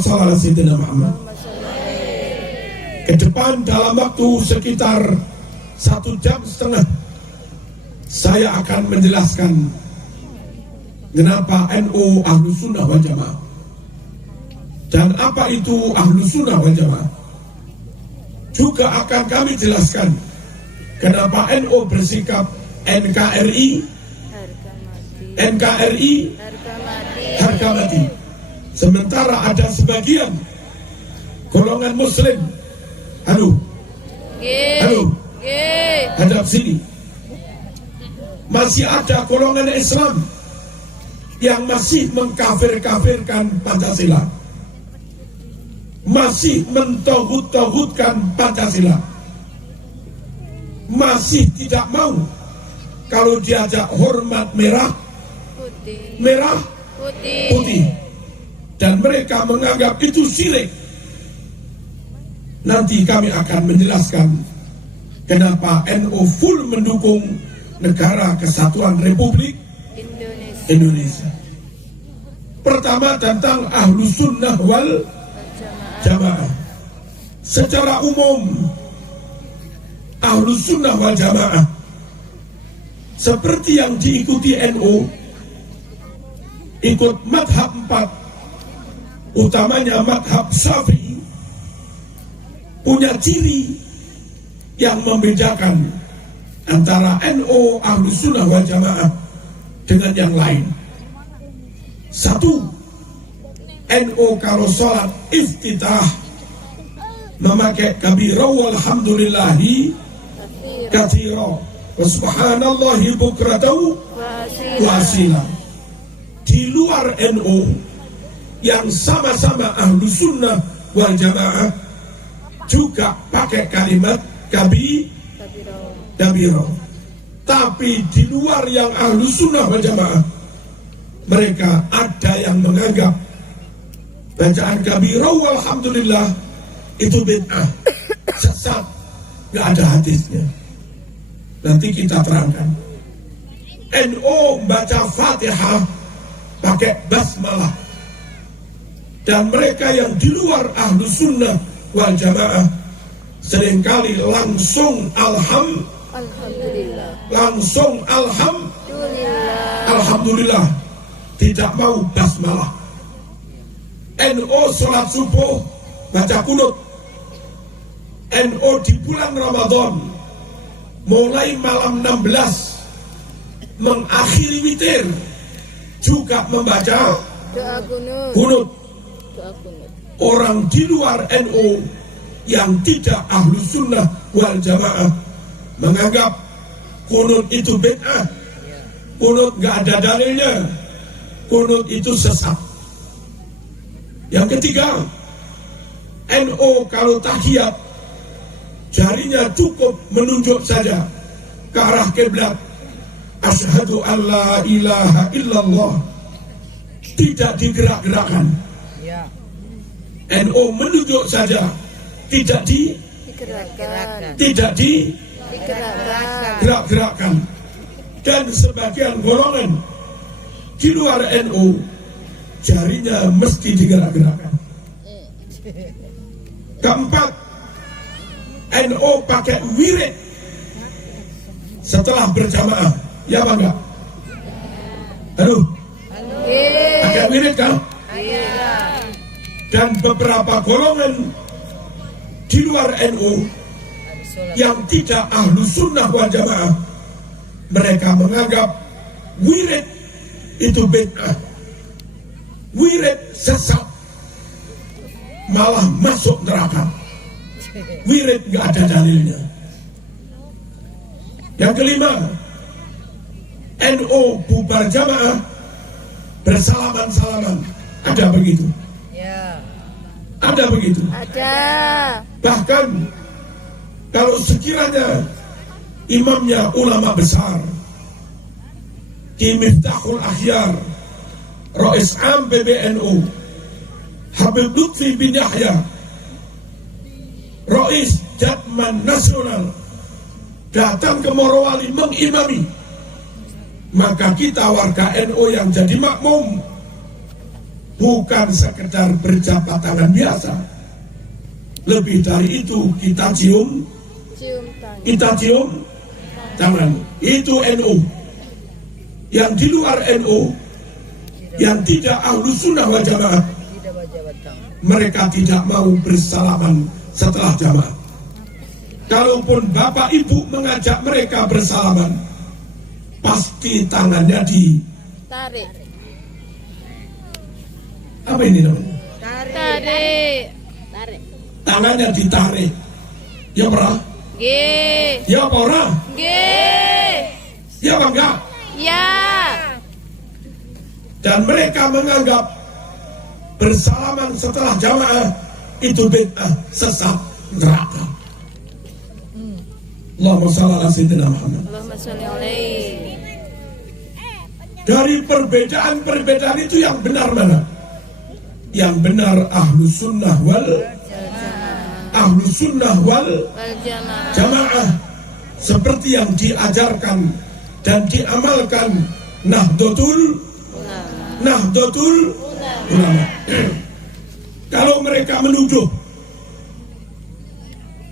Salam Sayyidina Muhammad. Ke depan dalam waktu sekitar 1,5 jam saya akan menjelaskan kenapa NU Ahlus Sunnah wal Jamaah dan apa itu Ahlus Sunnah wal Jamaah. Juga akan kami jelaskan kenapa NU bersikap NKRI harga mati. Sementara ada sebagian golongan muslim, hadap sini, masih ada golongan Islam yang masih mengkafir-kafirkan Pancasila, masih mentauhid-tauhidkan Pancasila, masih tidak mau kalau diajak hormat merah putih. Dan mereka menganggap itu syirik. Nanti kami akan menjelaskan kenapa NU full mendukung Negara Kesatuan Republik Indonesia. Pertama tentang Ahlus Sunnah wal Jamaah. Secara umum Ahlus Sunnah wal Jamaah seperti yang diikuti NU, ikut madhab 4, utamanya madhab Syafi'i, punya ciri yang membedakan antara NU Ahlus Sunnah wal Jamaah dengan yang lain. Satu, NU kalau sholat iftitah memakai kabira walhamdulillahi katsira wa subhanallahi bukratan wa asila. Di luar NU yang sama-sama Ahlus Sunnah wal Jamaah juga pakai kalimat kabiro. Tapi di luar yang Ahlus Sunnah wal Jamaah, mereka ada yang menganggap bacaan kabiro walhamdulillah itu bid'ah, sesat, gak ada hadisnya. Nanti kita terangkan. NU baca Fatihah pakai basmalah. Dan mereka yang di luar Ahlus Sunnah wal Jamaah seringkali langsung alhamdulillah, tidak mau basmalah. NU sholat subuh baca kunut. NU di bulan Ramadan mulai malam 16 mengakhiri witir juga membaca kunut. Orang di luar NU yang tidak Ahlus Sunnah wal Jamaah menganggap kunut itu bid'ah, kunut gak ada dalilnya, kunut itu sesat. Yang ketiga, NU kalau tahiyat jarinya cukup menunjuk saja ke arah kiblat, asyhadu an la ilaha illallah, tidak digerak-gerakkan. NU menunjuk saja, tidak digerak-gerakkan. Dan sebagian golongan di luar NU jarinya mesti digerak-gerakkan. Keempat, NU pakai wirid setelah berjamaah, ya apa enggak? Pakai wirid kan? Dan beberapa golongan di luar NU yang tidak Ahlus Sunnah wal Jamaah, mereka menganggap wirid itu bid'ah, wirid sesat, malah masuk neraka. Wirid gak ada dalilnya. Yang kelima, NU bubar jamaah bersalaman-salaman, ada begitu? Ada begitu? Ada. Bahkan kalau sekiranya imamnya ulama besar, Ki Miftahul Akhyar, Rais Am PBNU, Habib Lutfi bin Yahya, Rais Jatman Nasional, datang ke Morowali maka kita warga NU yang jadi makmum bukan sekedar berjabat tangan biasa. Lebih dari itu, kita cium tangan. Itu NU. Yang di luar NU, yang tidak Ahlus Sunnah wal Jamaah, mereka tidak mau bersalaman setelah jamaah. Kalaupun bapak ibu mengajak mereka bersalaman, pasti tangannya tarik. Apa ini namanya? Tarik. Tangannya ditarik. Ya pernah? G. Ya pernah? G. Ya apa enggak? Ya. Dan mereka menganggap bersalaman setelah jamaah itu bid'ah, sesat, neraka. Allahumma shalli ala sayyidina Muhammad. Allahumma sholli alaihi. Dari perbedaan itu yang benar mana? Yang benar Ahlus Sunnah wal Jamaah, seperti yang diajarkan dan diamalkan Nahdlatul Ulama. Kalau mereka menuduh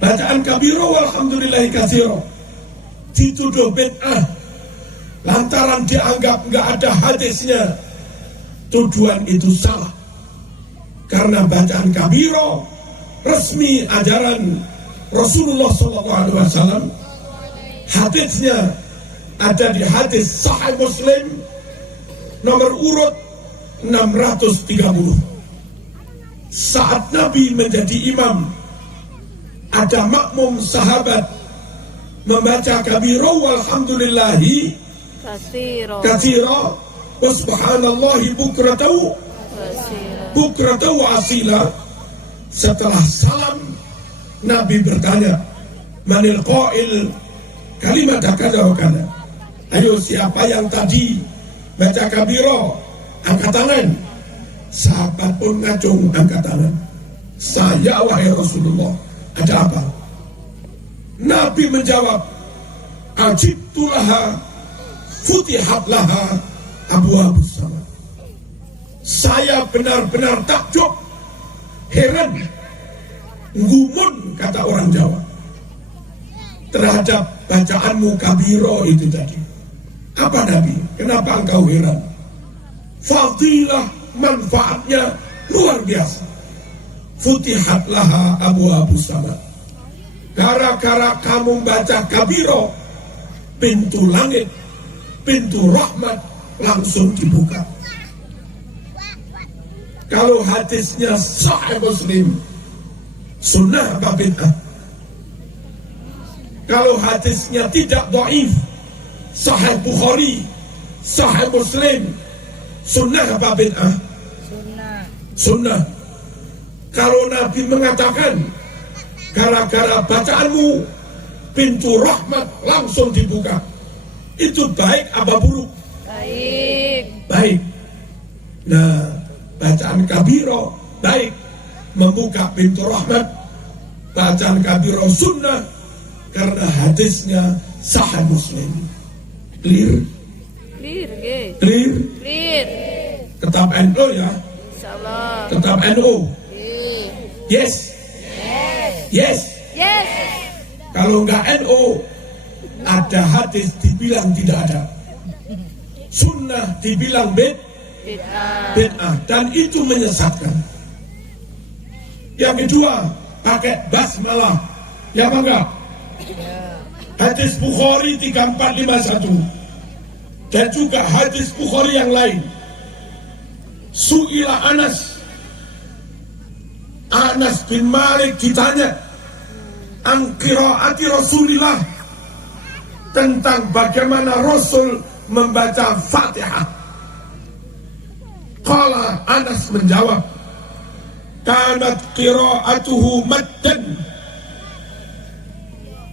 bacaan kabiro walhamdulillahi katsiro dituduh bid'ah lantaran dianggap nggak ada hadisnya, tuduhan itu salah. Karena bacaan kabiro resmi ajaran Rasulullah SAW, hadisnya ada di hadis Sahih Muslim nomor urut 630. Saat Nabi menjadi imam, ada makmum sahabat membaca kabiro walhamdulillahi katsira wa subhanallahi bukratan wa asila. Setelah salam, Nabi bertanya, manil qail kalimat kada wa kada. Ayo, siapa yang tadi baca kabiro, angkat tangan. Sahabat pun ngacung, angkat tangan. Saya, wahai Rasulullah, ada apa? Nabi menjawab, ajibtu laha futihat laha abwaabus sama. Saya benar-benar takjub, heran, gumun, kata orang Jawa, terhadap bacaanmu kabiro itu tadi. Apa Nabi? Kenapa engkau heran? Fadilah, manfaatnya luar biasa. Futihat laha abwaabus sama. Gara-gara kamu baca kabiro, pintu langit, pintu rahmat langsung dibuka. Kalau hadisnya Sahih Muslim, sunnah apa bid'ah? Kalau hadisnya tidak dhaif, Sahih Bukhari, Sahih Muslim, sunnah apa bid'ah? Sunnah. Kalau Nabi mengatakan gara-gara bacaanmu pintu rahmat langsung dibuka, itu baik apa buruk? Baik. Nah, bacaan kabiro baik, membuka pintu rahmat. Bacaan kabiro sunnah karena hadisnya Sahih Muslim. Clear? Clear. Tetap NU ya? Insyaallah. Tetap NU. Yes. Kalau enggak NU, ada hadis dibilang tidak ada, sunnah dibilang bid'ah, dan itu menyesatkan. Yang kedua, pakai basmalah, ya apa enggak? Hadis Bukhari 3451 dan juga hadis Bukhari yang lain. Su'ila Anas bin Malik ditanya an qiraati Rasulillah, tentang bagaimana Rasul membaca Fatihah. Qala, Anas menjawab, kanat qiraatuhu maddan.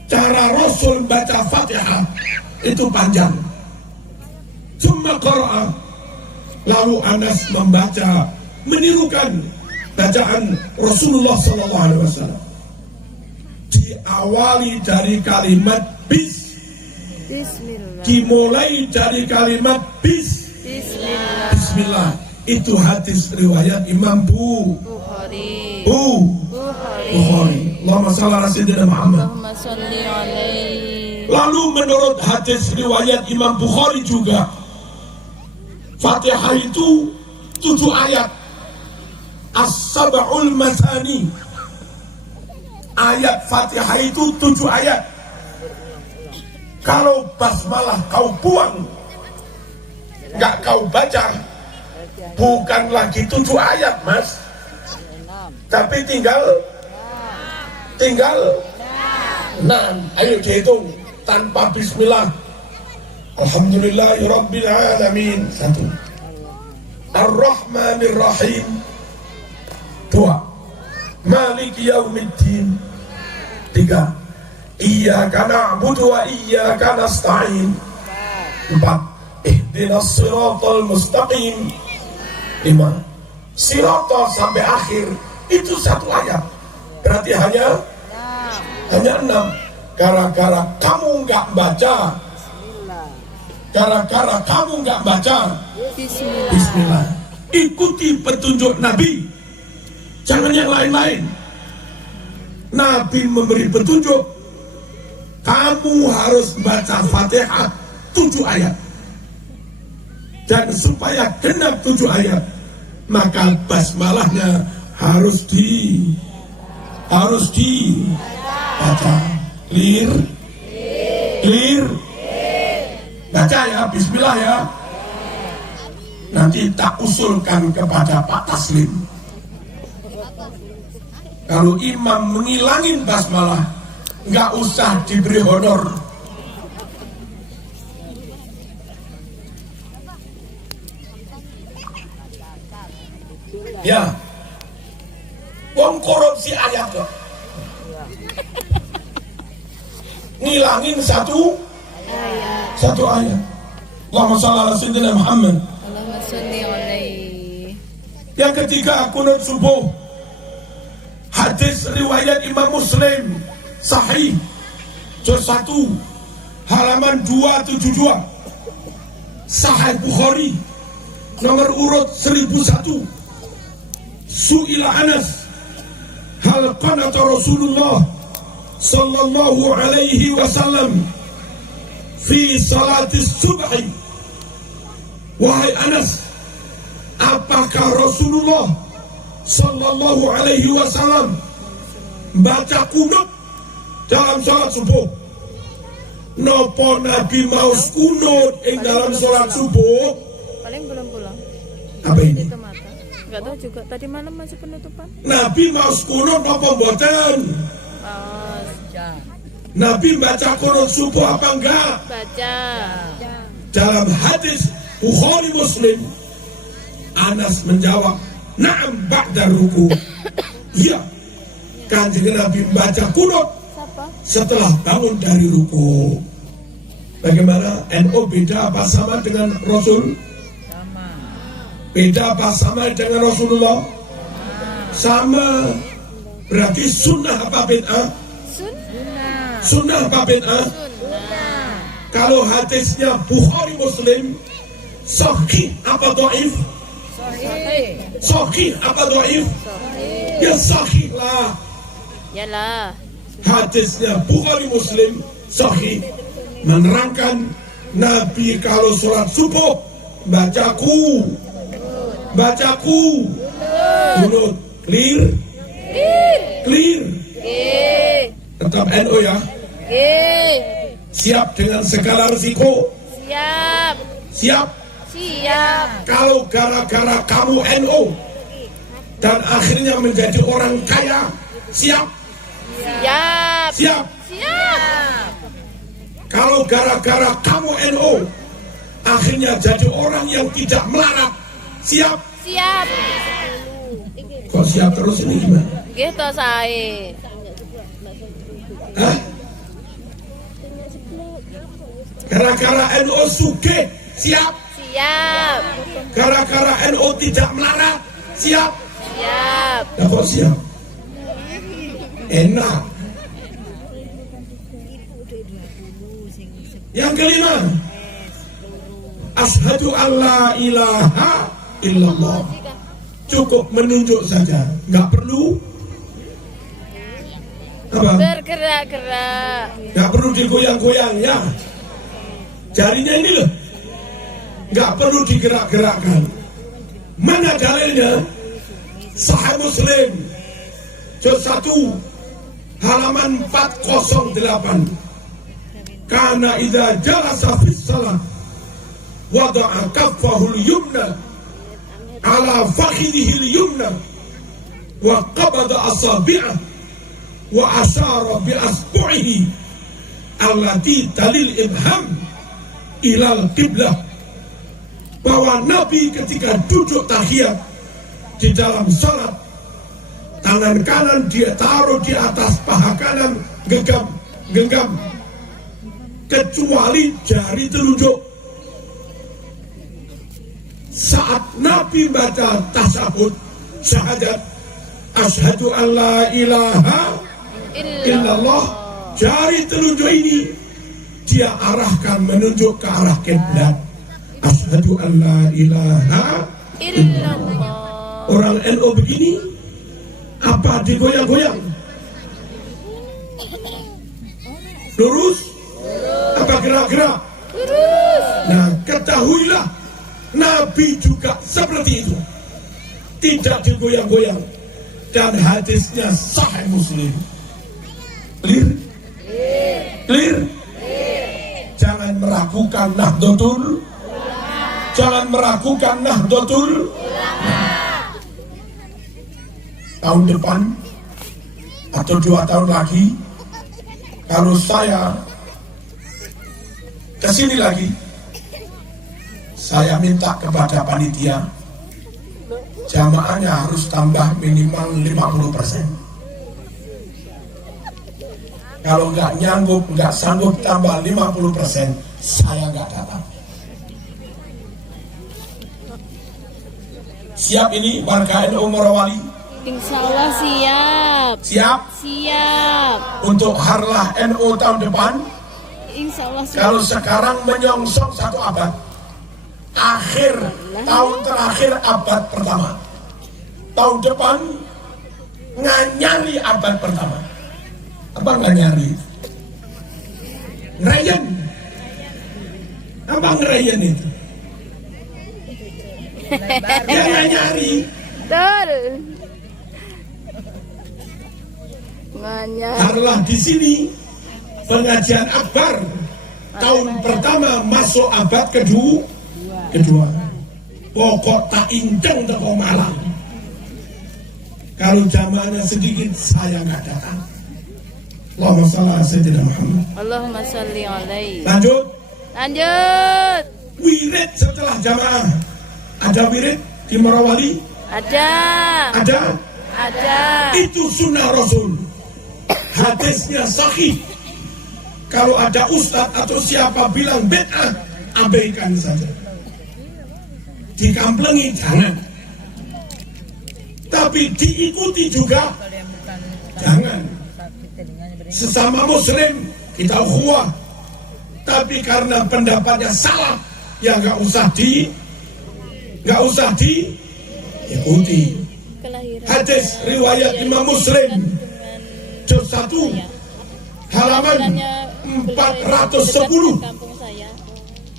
Cara Rasul baca Fatihah itu panjang. Summa qara'a, lalu Anas membaca, menirukan bacaan Rasulullah SAW. Diawali dari kalimat Bismillah. Dimulai dari kalimat Bismillah. Itu hadis riwayat Imam Bukhari. Bukhari. Allahumma shalli ala sayyidina Muhammad. Allahumma shalli alaihi. Lalu menurut hadis riwayat Imam Bukhari juga, Fatihah itu 7 ayat. As-sab'ul masani. Ayat Fatihah itu 7 ayat. Kalau basmalah kau buang, nggak kau baca, bukan lagi 7 ayat, Mas, tapi tinggal 6. Ayo dihitung tanpa bismillah. Alhamdulillahirabbil alamin. 1. Ar-Rahmanir Rahim. 2. Maliki yaumiddin. 3. Iyyaka na'budu wa iyyaka nasta'in. 4. Ihdinas siratal mustaqim. 5. Siratal sampai akhir itu 1 ayat. Berarti hanya 6. Gara-gara kamu nggak baca, gara-gara kamu nggak baca Bismillah, ikuti petunjuk Nabi, jangan yang lain-lain. Nabi memberi petunjuk, kamu harus baca Fatihah 7 ayat, dan supaya genap 7 ayat, maka basmalahnya harus dibaca. Clear? Baca ya, bismillah ya. Nanti tak usulkan kepada Pak Taslim. Kalau imam menghilangin basmalah, nggak usah diberi honor. Ya, wong korupsi ayat kok. Ngilangin satu ayat. Allahumma shalli ala sayyidina Muhammad. Allahumma shalli alaihi. Yang ketiga, kunut subuh. Hadis riwayat Imam Muslim sahih, juz 1 halaman 272. Sahih Bukhari nomor urut 1001. Su'ila Anas, hal qanata Rasulullah sallallahu alaihi wasallam fi salatis subhi. Wahai Anas, apakah Rasulullah sallallahu alaihi wasallam baca kunut dalam salat subuh? Nopo Nabi mau kunut ing dalam salat subuh? Paling belum pulang. Apa ini? Enggak tahu juga. Tadi malam masih penutupan. Nabi mau kunut nopo mboten? Nabi baca kunut subuh apa enggak? Baca. Dalam hadis Bukhari Muslim, Anas menjawab, na'am ba'da ruku. Iya, Kanjeng Nabi baca kunut setelah bangun dari ruku. Bagaimana? NU beda apa sama dengan Rasul? Beda apa sama dengan Rasulullah? Sama. Berarti sunnah apa bid'ah? Sunnah apa bid'ah? Kalau hadisnya Bukhari Muslim, sahih apa dhaif? Sahih apa dhaif? Ya sahih lah. Yalah. Hadisnya Bukhari Muslim sahih, menerangkan Nabi kalau sholat subuh bacaku kunut. Clear? Tetap NU ya. Siap dengan segala risiko? Siap. Kalau gara-gara kamu NU dan akhirnya menjadi orang kaya, siap. Kalau gara-gara kamu NU akhirnya jadi orang yang tidak melarat, siap. Kok siap terus ini gimana? Gitu saya. Hah? Gara-gara NU sugih, siap. Gara-gara NU tidak melarat, siap. Nah, kok siap? Enak. Yang kelima, asyhadu alla ilaha illallah. Cukup menunjuk saja, nggak perlu apa? Bergerak-gerak. Nggak perlu digoyang-goyang ya. Jarinya ini loh, nggak perlu digerak-gerakkan. Mana dalilnya? Sahih Muslim juz 1 halaman 408. Kana idza jalasa fis salat wada'a kaffahu al-yumna ala fakhidhihi al-yumna wa qabada asabi'ah wa asyara bi asbu'ihi allati talil ibham ilal qiblah. Bahwa Nabi ketika duduk tahiyat di dalam salat, tangan kanan dia taruh di atas paha kanan, genggam kecuali jari telunjuk. Saat Nabi baca tasyahud syahadat asyhadu an la ilaha illallah, jari telunjuk ini dia arahkan menunjuk ke arah kiblat. Asyhadu an la ilaha illallah. Orang NU begini apa digoyang-goyang? Lurus? Apa gerak-gerak? Lurus. Nah, ketahuilah Nabi juga seperti itu, tidak digoyang-goyang, dan hadisnya Sahih Muslim. Clear? Clear? Jangan meragukan Nahdlatul, jangan meragukan Nahdlatul. Tahun depan atau 2 tahun lagi, kalau saya kesini lagi, saya minta kepada panitia jamaahnya harus tambah minimal 50%. Kalau nggak sanggup tambah 50%, saya nggak datang. Siap ini warga NU Morowali? Insya Allah siap. Siap? Siap. Untuk harlah NU tahun depan? Insya Allah siap. Kalau sekarang menyongsong 1 abad, akhir tahun terakhir abad pertama, tahun depan nganyari abad pertama. Apa nganyari? Ngerayen. Apa ngerayen itu? Ya nganyari. Betul. Nganyari. Harlah di sini pengajian akbar tahun pertama masuk abad kedua. Pokok tak inceng teko Malang. Kalau jamaahnya sedikit, saya nggak datang. Allahumma shalli ala sayyidina Muhammad. Allahumma shalli alaihi. Lanjut. Wirid setelah jamaah. Ada wirid di Morowali? Ada. Itu sunnah Rasul. Hadisnya sahih. Kalau ada ustadz atau siapa bilang bid'ah, abaikan saja. Dikamplengi jangan. Tapi diikuti juga jangan. Sesama muslim kita ukhuwah. Tapi karena pendapatnya salah, ya nggak usah diikuti. Hadis riwayat Imam Muslim juz 1 halaman 410.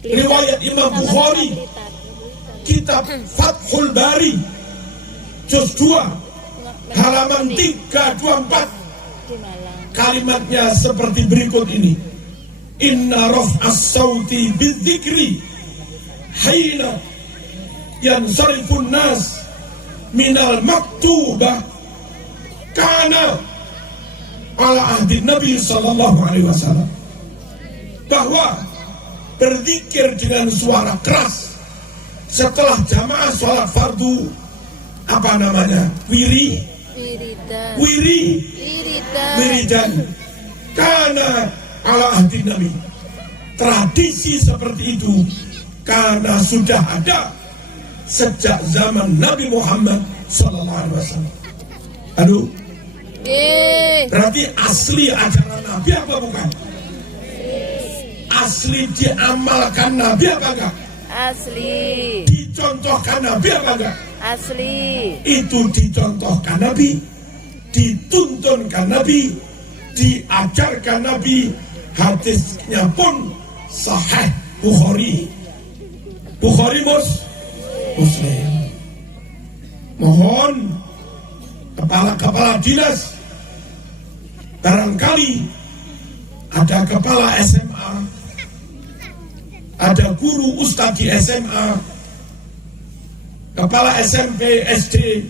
Riwayat Imam Bukhari kitab Fathul Bari juz 2 halaman 324. Kalimatnya seperti berikut ini. Inna raf'as sauti bidzikri hina yansarifun nas minal maktubah kana ala ahdi Nabi sallallahu alaihi wasallam. Bahwa berzikir dengan suara keras setelah jamaah sholat fardu, apa namanya? Wiridan karena ala ahdi Nabi. Tradisi seperti itu karena sudah ada sejak zaman Nabi Muhammad sallallahu alaihi wasallam. Aduh, berarti asli ajaran Nabi apa bukan? Asli diamalkan Nabi apa enggak? Asli. Di dicontohkan Nabi apa enggak? Asli. Itu dicontohkan Nabi, dituntunkan Nabi, diajarkan Nabi, hadisnya pun sahih Bukhari Muslim. Mohon kepala-kepala dinas, barangkali ada kepala SMA, ada guru ustadz di SMA, kepala SMP, SD,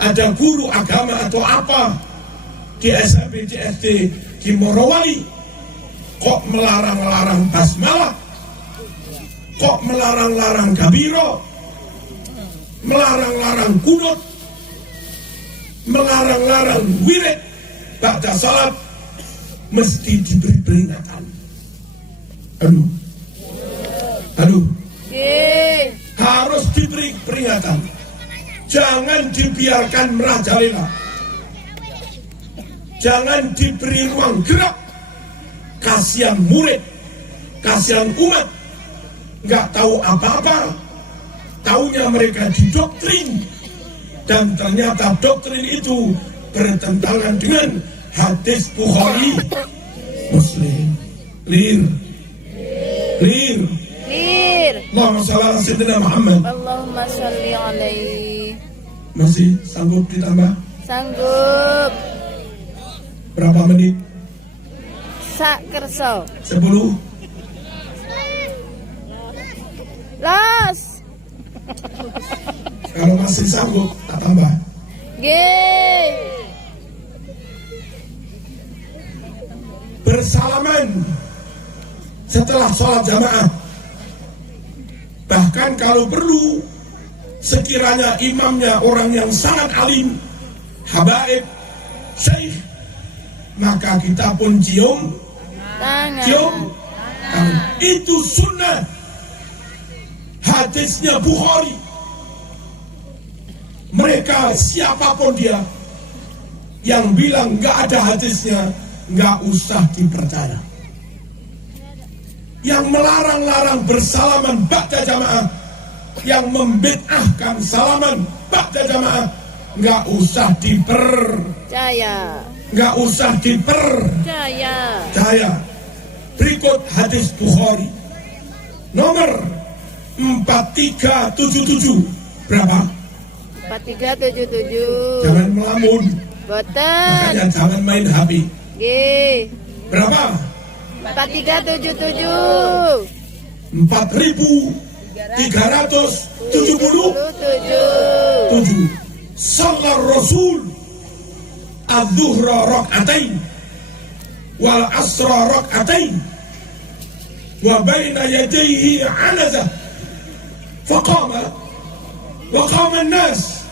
ada guru agama atau apa di SMP, di SD, di Morowali, kok melarang-larang basmalah, kok melarang-larang kabiro, melarang-larang kunut, melarang-larang wirid ba'da salat, mesti diberi peringatan. Aduh, harus diberi peringatan. Jangan dibiarkan merajalela, jangan diberi ruang gerak. Kasihan murid, kasihan umat, nggak tahu apa-apa, taunya mereka didoktrin, dan ternyata doktrin itu bertentangan dengan hadis Bukhari Muslim. Clear. Allahumma shalli ala sayyidina Muhammad. Allahumma sholli alaihi. Masih sanggup ditambah? Sanggup. Berapa menit? Sak kerso. 10. Los. Kalau masih sanggup, tak tambah. Bersalaman setelah sholat jamaah. Bahkan kalau perlu, sekiranya imamnya orang yang sangat alim, habaib, syekh, maka kita pun cium tangan. Itu sunnah. Hadisnya Bukhari. Mereka siapapun dia yang bilang nggak ada hadisnya, nggak usah dipercaya. Yang melarang-larang bersalaman ba'da jamaah, yang membid'ahkan salaman ba'da jamaah, nggak usah dipercaya. Nggak usah dipercaya. Berikut hadis Bukhari nomor 4377. Berapa? 4377. Jangan melamun. Boten. Makanya jangan main HP. Berapa? 4377. 4377. Salat Rasul adzuhra rak'atain wal asra rak'atain wa baina yadayhi anazah faqama wa qama an-nas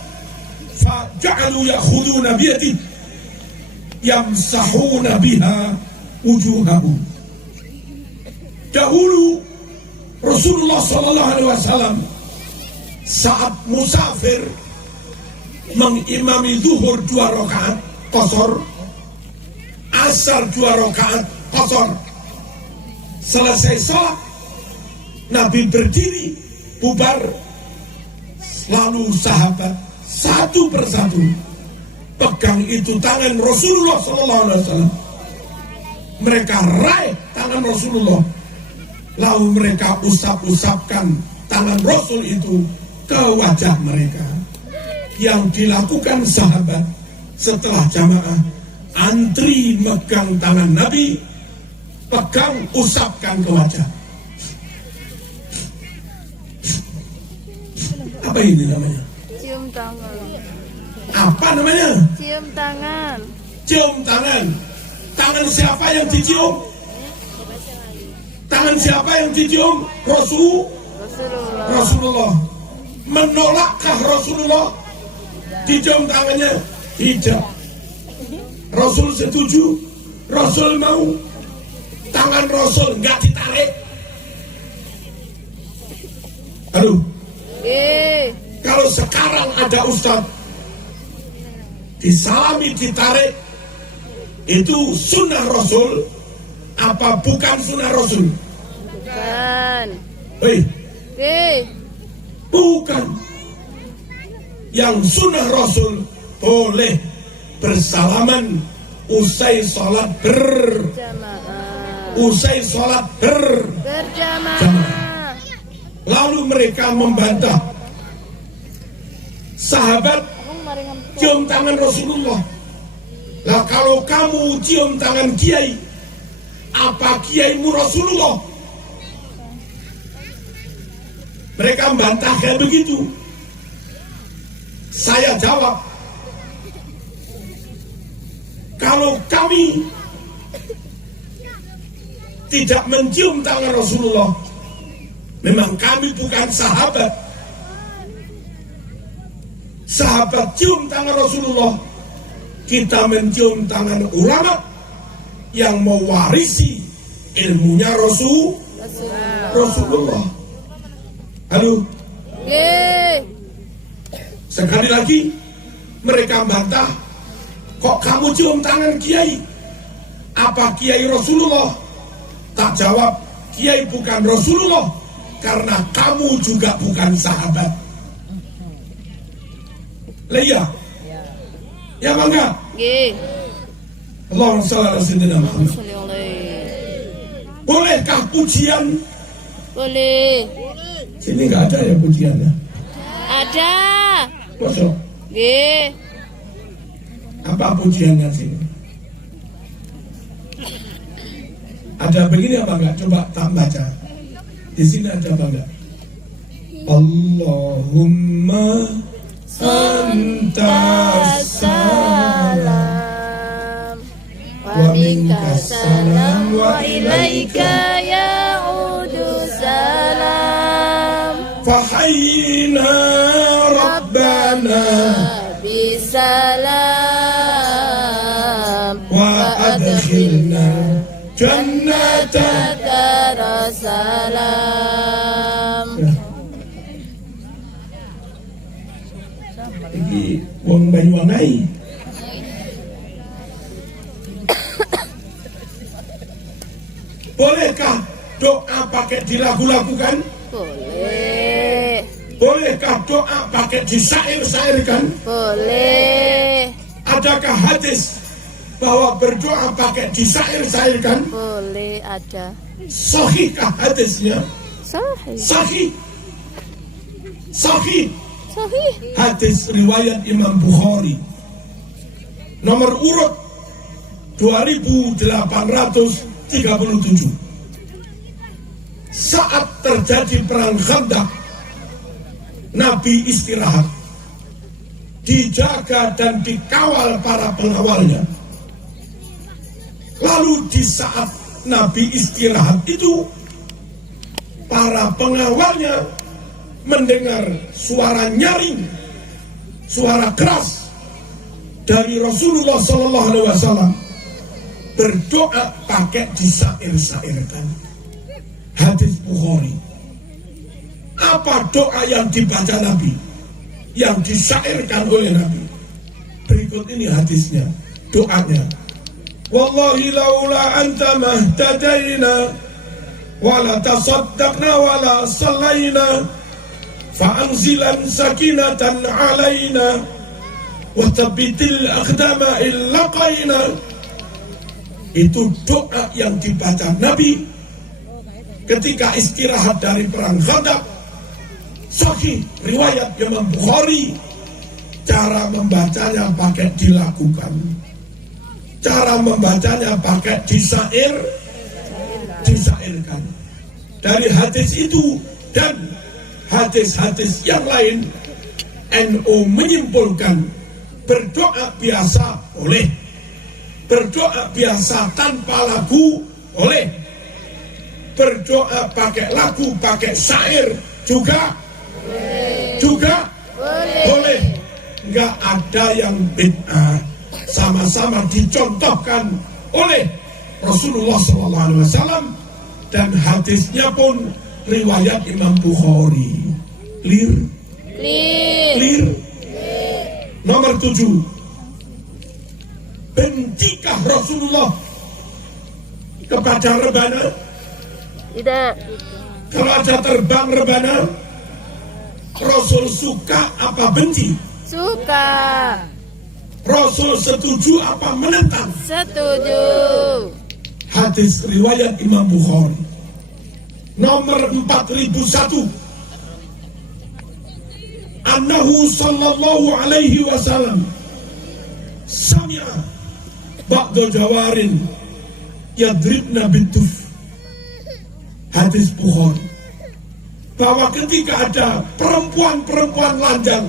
faja'alu ya'khuduna biyadihi yamsahuna biha wujuhahum. Dahulu Rasulullah sallallahu alaihi wasallam saat musafir mengimami zuhur 2 rakaat qasar, asar 2 rakaat qasar. Selesai salat, Nabi berdiri bubar, lalu sahabat satu persatu pegang itu tangan Rasulullah sallallahu alaihi wasallam. Mereka raih tangan Rasulullah, lalu mereka usap-usapkan tangan Rasul itu ke wajah mereka. Yang dilakukan sahabat setelah jamaah, antri megang tangan Nabi, pegang, usapkan ke wajah. Apa ini namanya? Cium tangan. Apa namanya? Cium tangan. Cium tangan. Tangan siapa yang dicium? Tangan siapa yang dicium? Rasulullah. Menolakkah Rasulullah dicium tangannya? Tidak. Rasul setuju, Rasul mau. Tangan Rasul nggak ditarik. Aduh. Kalau sekarang ada ustaz disalami ditarik, itu sunnah Rasul apa bukan sunnah Rasul? Bukan. Bukan. Yang sunnah Rasul boleh bersalaman usai sholat Berjamaah. Berjamaah. Lalu mereka membantah sahabat cium tangan Rasulullah. Lah kalau kamu cium tangan kiai, apa kiaimu Rasulullah? Mereka membantah kayak begitu. Saya jawab, kalau kami tidak mencium tangan Rasulullah, memang kami bukan sahabat. Sahabat cium tangan Rasulullah, kita mencium tangan ulama yang mewarisi ilmunya Rasulullah. Halo. Sekali lagi mereka bantah, kok kamu cium tangan kiai? Apa kiai Rasulullah? Tak jawab, kiai bukan Rasulullah karena kamu juga bukan sahabat. Leya. Ya bangga. Allahumma shalli ala sayyidina Muhammad. Bolehkah pujian? Boleh. Sini nggak ada ya pujiannya? Ada. Masuk. Apa pujiannya sini? Ada begini apa enggak? Coba tak baca. Di sini ada apa enggak? Allahumma antas salam wa minka salam wa ilaika ya'udu salam fahayyina rabbana bisalam wa adkhilna jannata salam. Iki wong Banyuwangi. Bolehkah doa pakai dilagu-lagukan? Boleh. Bolehkah doa pakai disair-sairkan? Boleh. Adakah hadis bahwa berdoa pakai disair-sairkan? Boleh, ada. Sahihkah hadisnya? Sahih. Sahih. Sahih. Sahih. Hadis riwayat Imam Bukhari nomor urut 2837. Saat terjadi perang Khandaq, Nabi istirahat, dijaga dan dikawal para pengawalnya. Lalu di saat Nabi istirahat itu, para pengawalnya mendengar suara nyaring, suara keras dari Rasulullah SAW berdoa pakai disair-sairkan. Hadis Bukhari. Apa doa yang dibaca Nabi, yang disairkan oleh Nabi? Berikut ini hadisnya, doanya. Wallahi laula anta mahtadaina wala tasaddaqna wala sallaina fa'anzilan sakinatan alaina wa tabbitil aqdama illaqaina. Itu doa yang dibaca Nabi ketika istirahat dari perang Khandaq. Sahih riwayat Imam Bukhari. Cara membacanya pakai dilakukan, cara membacanya pakai disairkan. Dari hadis itu dan hadis-hadis yang lain, NU menyimpulkan berdoa biasa boleh, berdoa biasa tanpa lagu boleh, berdoa pakai lagu, pakai syair juga boleh. Enggak ada yang bid'ah, sama-sama dicontohkan oleh Rasulullah SAW dan hadisnya pun riwayat Imam Bukhari. Clear? Nomor 7. Bentikah Rasulullah kepada rebana? Tidak. Kalau ada terbang rebana, Rasul suka apa benci? Suka. Rasul setuju apa menentang? Setuju. Hadis riwayat Imam Bukhari nomor 4001. Annahu sallallahu alaihi wasallam sami'a ba'da jawarin yadribna bintuf. Hadis Bukhari, bahwa ketika ada perempuan-perempuan lanjang,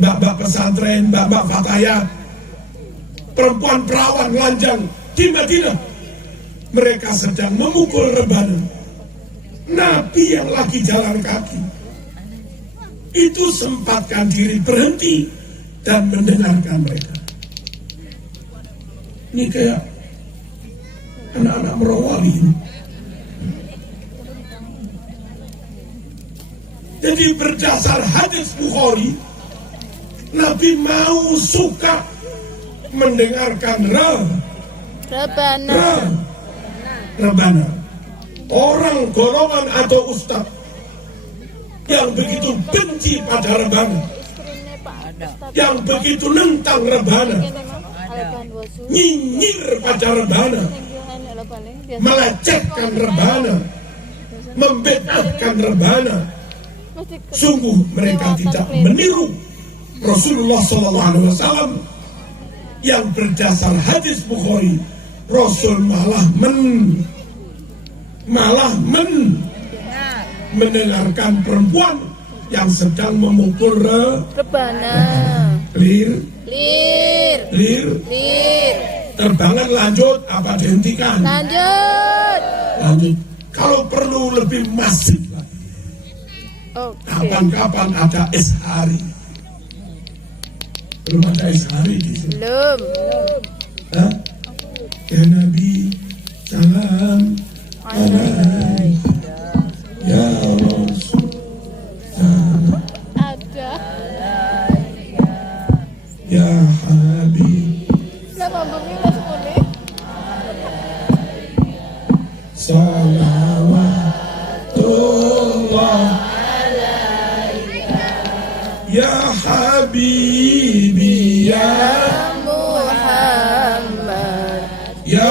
mbak-mbak pesantren, mbak-mbak fatayat, perempuan perawan lanjang di Madinah, mereka sedang memukul rebana. Nabi yang lagi jalan kaki itu sempatkan diri berhenti dan mendengarkan mereka. Ini kayak anak-anak merawali ini. Jadi berdasar hadis Bukhari, Nabi mau suka mendengarkan rebana. Orang golongan atau ustaz yang begitu benci pada rebana, yang begitu nentang rebana, nyinyir pada rebana, melecehkan rebana, membedahkan rebana. Sungguh mereka tidak meniru Rasulullah SAW yang berdasar hadis Bukhari. Rasul malah mendengarkan perempuan yang sedang memukul rebana. Clear. Terbangan lanjut apa dihentikan? Lanjut. Kalau perlu lebih masif lagi. Kapan-kapan ada ishari. Belum ada ishari di sini. Belum. Hah? Ya Nabi, salam alaika. Ya Rasul, salam. Ada. Ya Habib, salawatullah. Ya Habibi, ya Muhammad, ya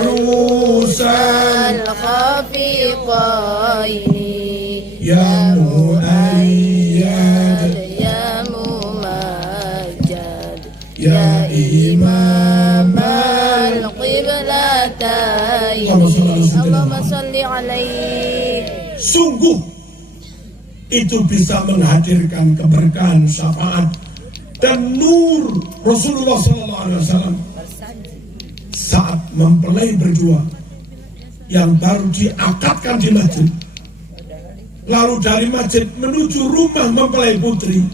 Rusal al-khafiqaini, ya Muayyad, ya Mumajjad, ya Imam al-qiblataini. Allahumma salli alaihi. Sungguh itu bisa menghadirkan keberkahan, syafaat dan nur Rasulullah SAW saat mempelai berdua yang baru diakadkan di masjid, lalu dari masjid menuju rumah mempelai putri,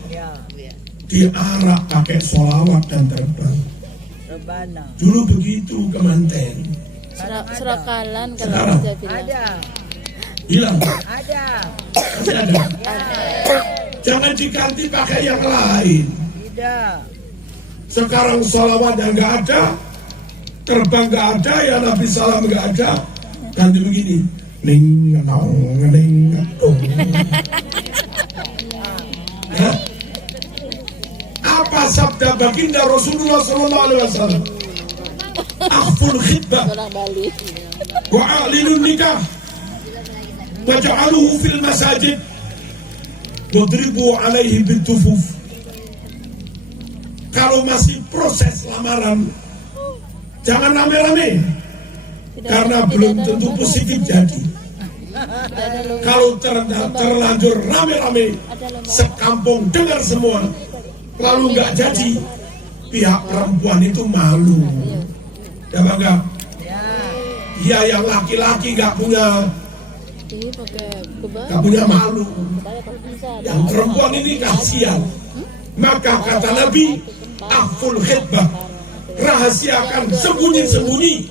diarak pakai sholawat dan terbang. Dulu begitu kemanten. Serakalan kalau Sekarang bisa bilang. hilang. Ada. Masih ada. Jangan diganti pakai yang lain. Tidak. Sekarang salawatnya nggak ada, terbang nggak ada, ya Nabi salam nggak ada, ganti begini, ning nong ning dong. Apa sabda baginda Rasulullah SAW? Akhful khidbah Orang Bali. wa a'linun nikah waj'aluhu fil masajid wadribu alaihi bintufuf. Kalau masih proses lamaran, jangan rame-rame, karena belum tentu positif jadi. Kalau terlanjur rame-rame, sekampung dengar semua, lalu nggak jadi, pihak perempuan itu malu. Ya bangga. Ya yang laki-laki nggak punya malu, yang perempuan ini kasihan. Maka kata Nabi, akhful khidbah, rahasiakan sembunyi-sembunyi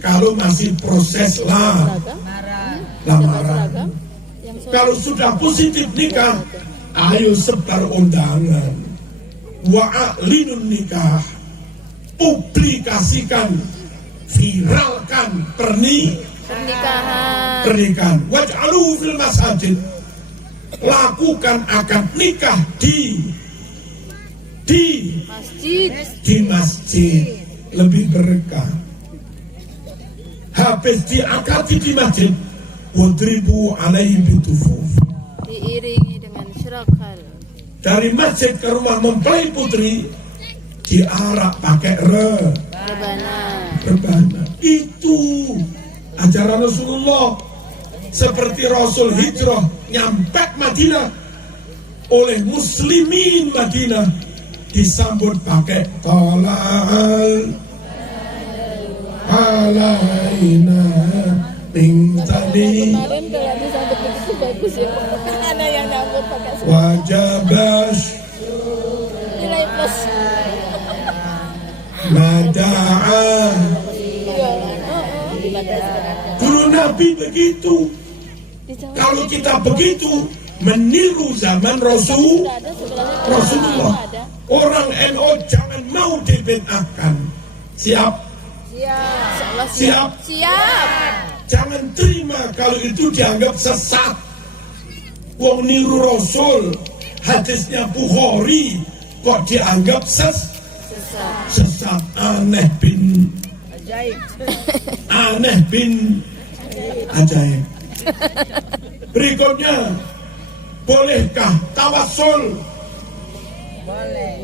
kalau masih proses lamaran. Kalau sudah positif nikah, ayo sebar undangan. Wa'alinun nikah, publikasikan, viralkan pernikahan. Waj'aluhu fil masajid, lakukan akad nikah di Masjid. masjid, lebih berkah. Habis diakadi di masjid, wadribu alaihi bitufuf. Diiringi dengan syirokal. Dari masjid ke rumah mempelai putri diarak pakai rebana. Itu ajaran Rasulullah. Seperti Rasul hijrah nyampe Madinah, oleh muslimin Madinah disambut pakai tolal alaina min tadi Kemarin kalau disambut begitu bagus ya. Ada yang nyambut pakai wajabas nilai plus. mada'a. Iya. Dulu Nabi begitu. Kalau kita begitu meniru zaman Rasulullah. Orang NU jangan mau dibid'ahkan. Siap? Siap. Jangan terima kalau itu dianggap sesat. Wong niru Rasul, hadisnya Bukhari kok dianggap sesat. Aneh bin ajaib. Berikutnya, bolehkah tawasul? Boleh.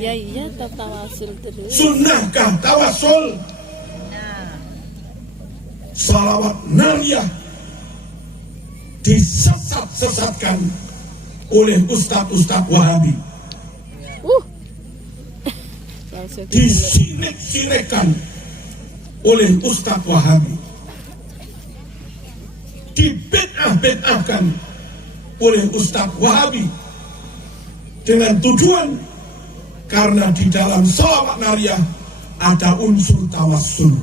Ya iya tawasul terus. Sunnahkah tawasul? Salawat nariyah disesat-sesatkan oleh ustadz-ustadz Wahabi. Disirik-sirikkan oleh ustadz Wahabi. Dibid'ah-bid'ahkan oleh ustadz Wahabi dengan tujuan karena di dalam salawat nariyah ada unsur tawassul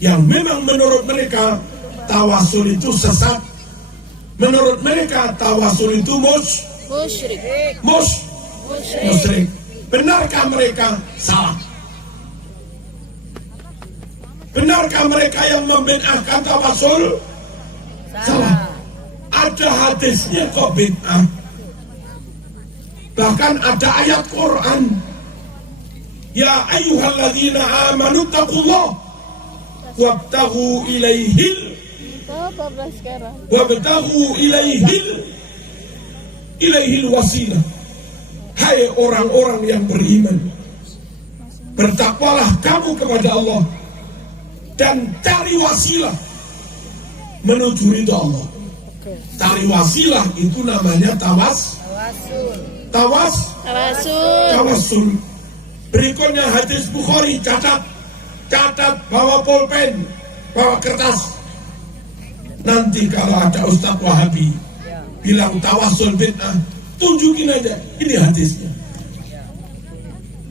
yang memang menurut mereka tawassul itu sesat, menurut mereka tawassul itu musyrik. Benarkah mereka? Salah. Benarkah mereka yang membid'ahkan tawassul? Salah. Ada hadisnya kok bid'ah. Bahkan ada ayat Quran. Ya ayyuhalladzina amanu taqullah wabtaghu ilaihil wasilah. Hai orang-orang yang beriman, bertakwalah kamu kepada Allah dan cari wasilah menuju ridha Allah. Cari wasilah itu namanya tawasul. Berikutnya hadis Bukhari, catat, bawa pulpen, bawa kertas. Nanti kalau ada Ustadz Wahabi bilang tawasul bid'ah, tunjukin aja, ini hadisnya.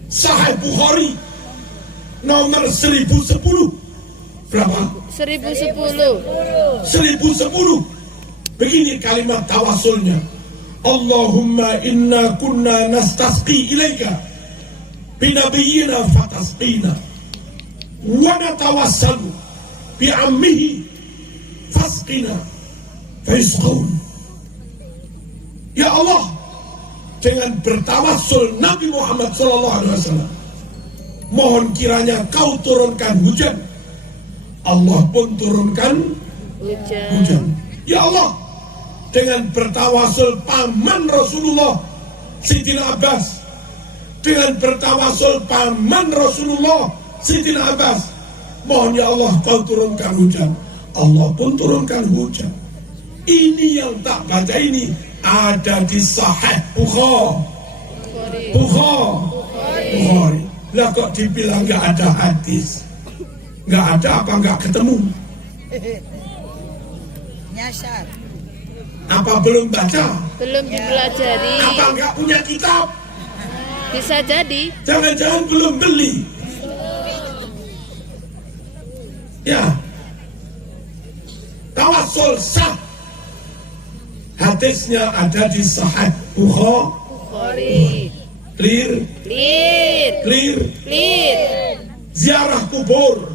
Sahih Bukhari nomor 1010. Berapa? 1010. Begini kalimat tawasulnya. Allahumma inna kunna nastasqi ilaika binabiyyina fatasqina wa natawassalu bi'ammihi fasqina faisqaun. Ya Allah, dengan bertawassul Nabi Muhammad SAW, mohon kiranya kau turunkan hujan. Allah pun turunkan hujan. Ya Allah, dengan bertawassul paman Rasulullah Sayyidina Abbas, dengan bertawassul paman Rasulullah Sayyidina Abbas, mohon ya Allah kau turunkan hujan. Allah pun turunkan hujan. Ini yang tak baca ini ada di Sahih Bukhari. Lah kok dibilang nggak ada hadis, nggak ada apa nggak ketemu? Nyasar. Apa belum baca? Belum dipelajari. Apa nggak punya kitab? Bisa jadi. Jangan-jangan belum beli. Ya, tawassul sah. Hadisnya ada di Sahih Bukhari. Clear. Ziarah kubur.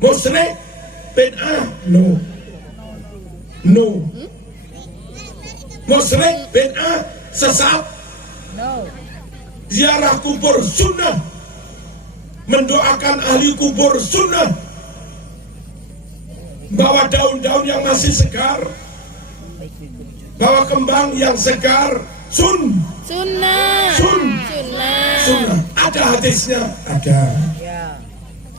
Musyrik, bid'ah, no. No. Musyrik, bid'ah, sesat. No. Ziarah kubur sunnah. Mendoakan ahli kubur sunnah. Bawa daun-daun yang masih segar. Bawa kembang yang segar. Sunnah. Sunnah. Ada hadisnya? Ada.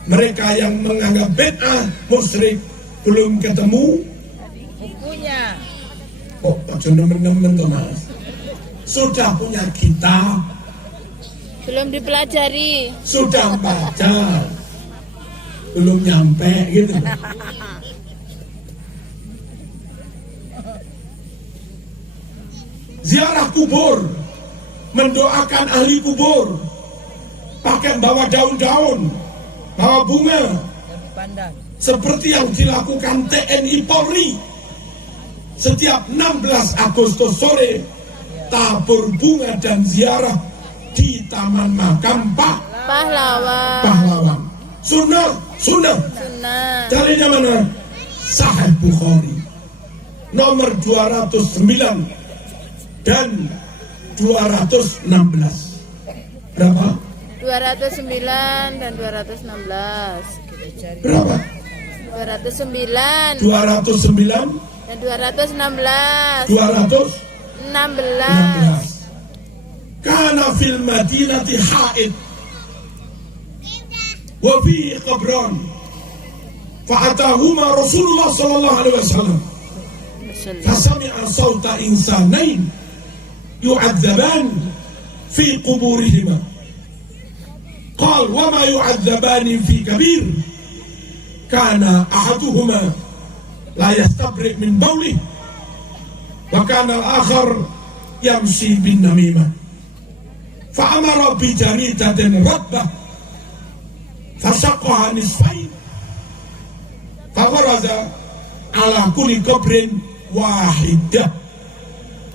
Mereka yang menganggap bid'ah, musyrik, belum ketemu Bukunya. oh, nemen-nemen tuh Mas. Sudah punya kitab, Belum dipelajari. sudah baca, belum nyampe gitu. Ziarah kubur, mendoakan ahli kubur, pakai bawa daun-daun, bawa bunga, seperti yang dilakukan TNI Polri. Setiap 16 Agustus sore, tabur bunga dan ziarah di Taman Makam Pahlawan. Sunnah. Carinya mana? Sahih Bukhari nomor 209 dan 216. Berapa? 209 dan 216. Berapa? 209 209 dan 216. 216. Kana fil madinati haid wa fi qabran fa'atahuma Rasulullah sallallahu alaihi wasallam fasami'a sawta insanain yu'adzaban fi quburihima qala wa ma yu'adzabani fi kabir kana ahaduhuma la yastabri min bawlih wa kana al-akhar yamshi bin namimah fa'amara bi jaridatin rabbah fasyaqaha nisfain fagharaza ala kulli qabrin wahidah.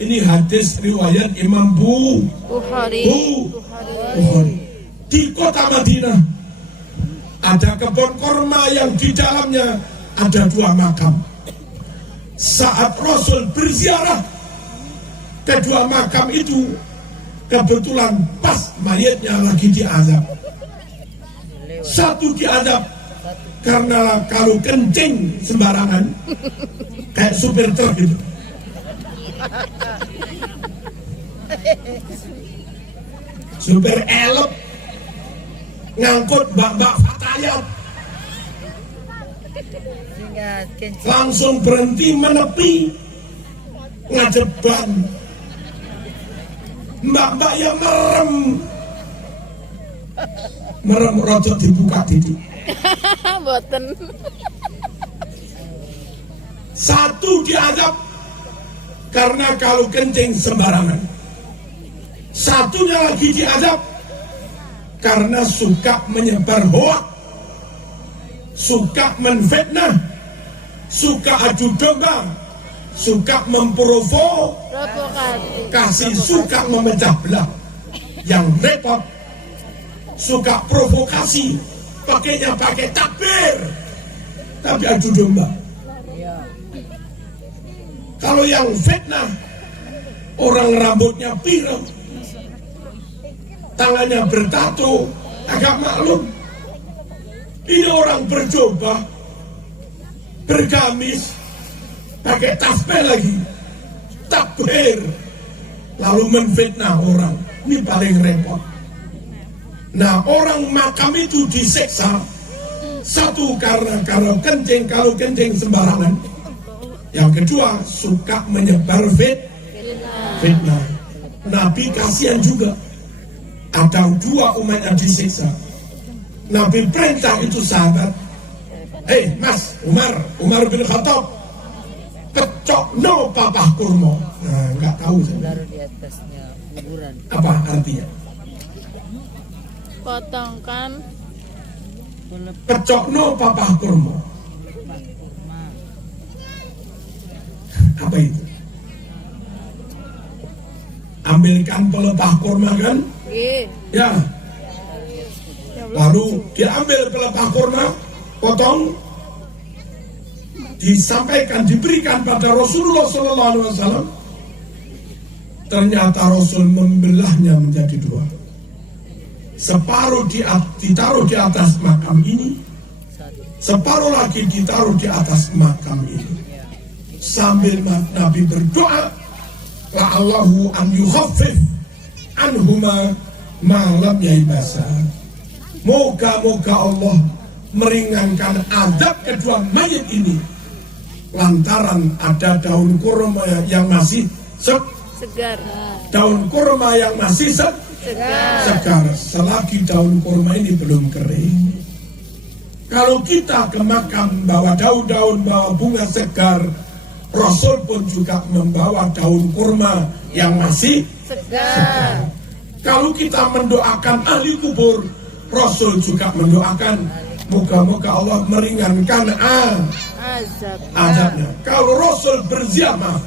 Ini hadis riwayat Imam Bukhari. Di kota Madinah ada kebun kurma yang di dalamnya ada 2 makam. Saat Rasul berziarah ke 2 makam itu, kebetulan pas mayatnya lagi diazab. Satu diazab karena kalau kencing sembarangan kayak supir truk gitu. Supir elep ngangkut mbak-mbak fatayat langsung berhenti menepi ngadep ban. Mbak-mbak yang merem rojok dibuka titik. Boten. Satu diazab karena kalau kencing sembarangan. Satunya lagi diazab karena suka menyebar hoak, suka menfitnah, suka adu domba, suka memprovokasi, suka memecah belah. Yang repot, suka provokasi, pakainya pakai takbir, tapi adu domba. Kalau yang fitnah, orang rambutnya pirang, tangannya bertato, agak maklum. Ini orang berjubah, bergamis, pakai tasbih lagi, takbir, lalu menfitnah orang. Ini paling repot. Nah, orang makam itu disiksa. Satu karena kalau kencing sembarangan. Yang kedua, suka menyebar fitnah. Nabi kasihan juga. Ada 2 umatnya disiksa. Nabi perintah itu sahabat, Mas Umar bin Khattab, kecok no papah kurma. Nah, nggak tahu saya. Apa artinya? Potongkan. Kecok no papah kurma. Apa itu? Ambilkan pelepah kurma kan? Ya. Lalu diambil pelepah kurma, potong, disampaikan, diberikan pada Rasulullah SAW, ternyata Rasul membelahnya menjadi dua. Separuh ditaruh di atas makam ini, separuh lagi ditaruh di atas makam ini. Sambil Nabi berdoa, la'allahu an yukhaffif anhuma malam yaibasa. Moga-moga Allah meringankan azab kedua mayit ini lantaran ada daun kurma yang masih segar. Daun kurma yang masih segar. Selagi daun kurma ini belum kering. Kalau kita ke makam bawa daun-daun, bawa bunga segar, Rasul pun juga membawa daun kurma yang masih segar. Kalau kita mendoakan ahli kubur, Rasul juga mendoakan moga-moga Allah meringankan azabnya. Kalau Rasul berziarah,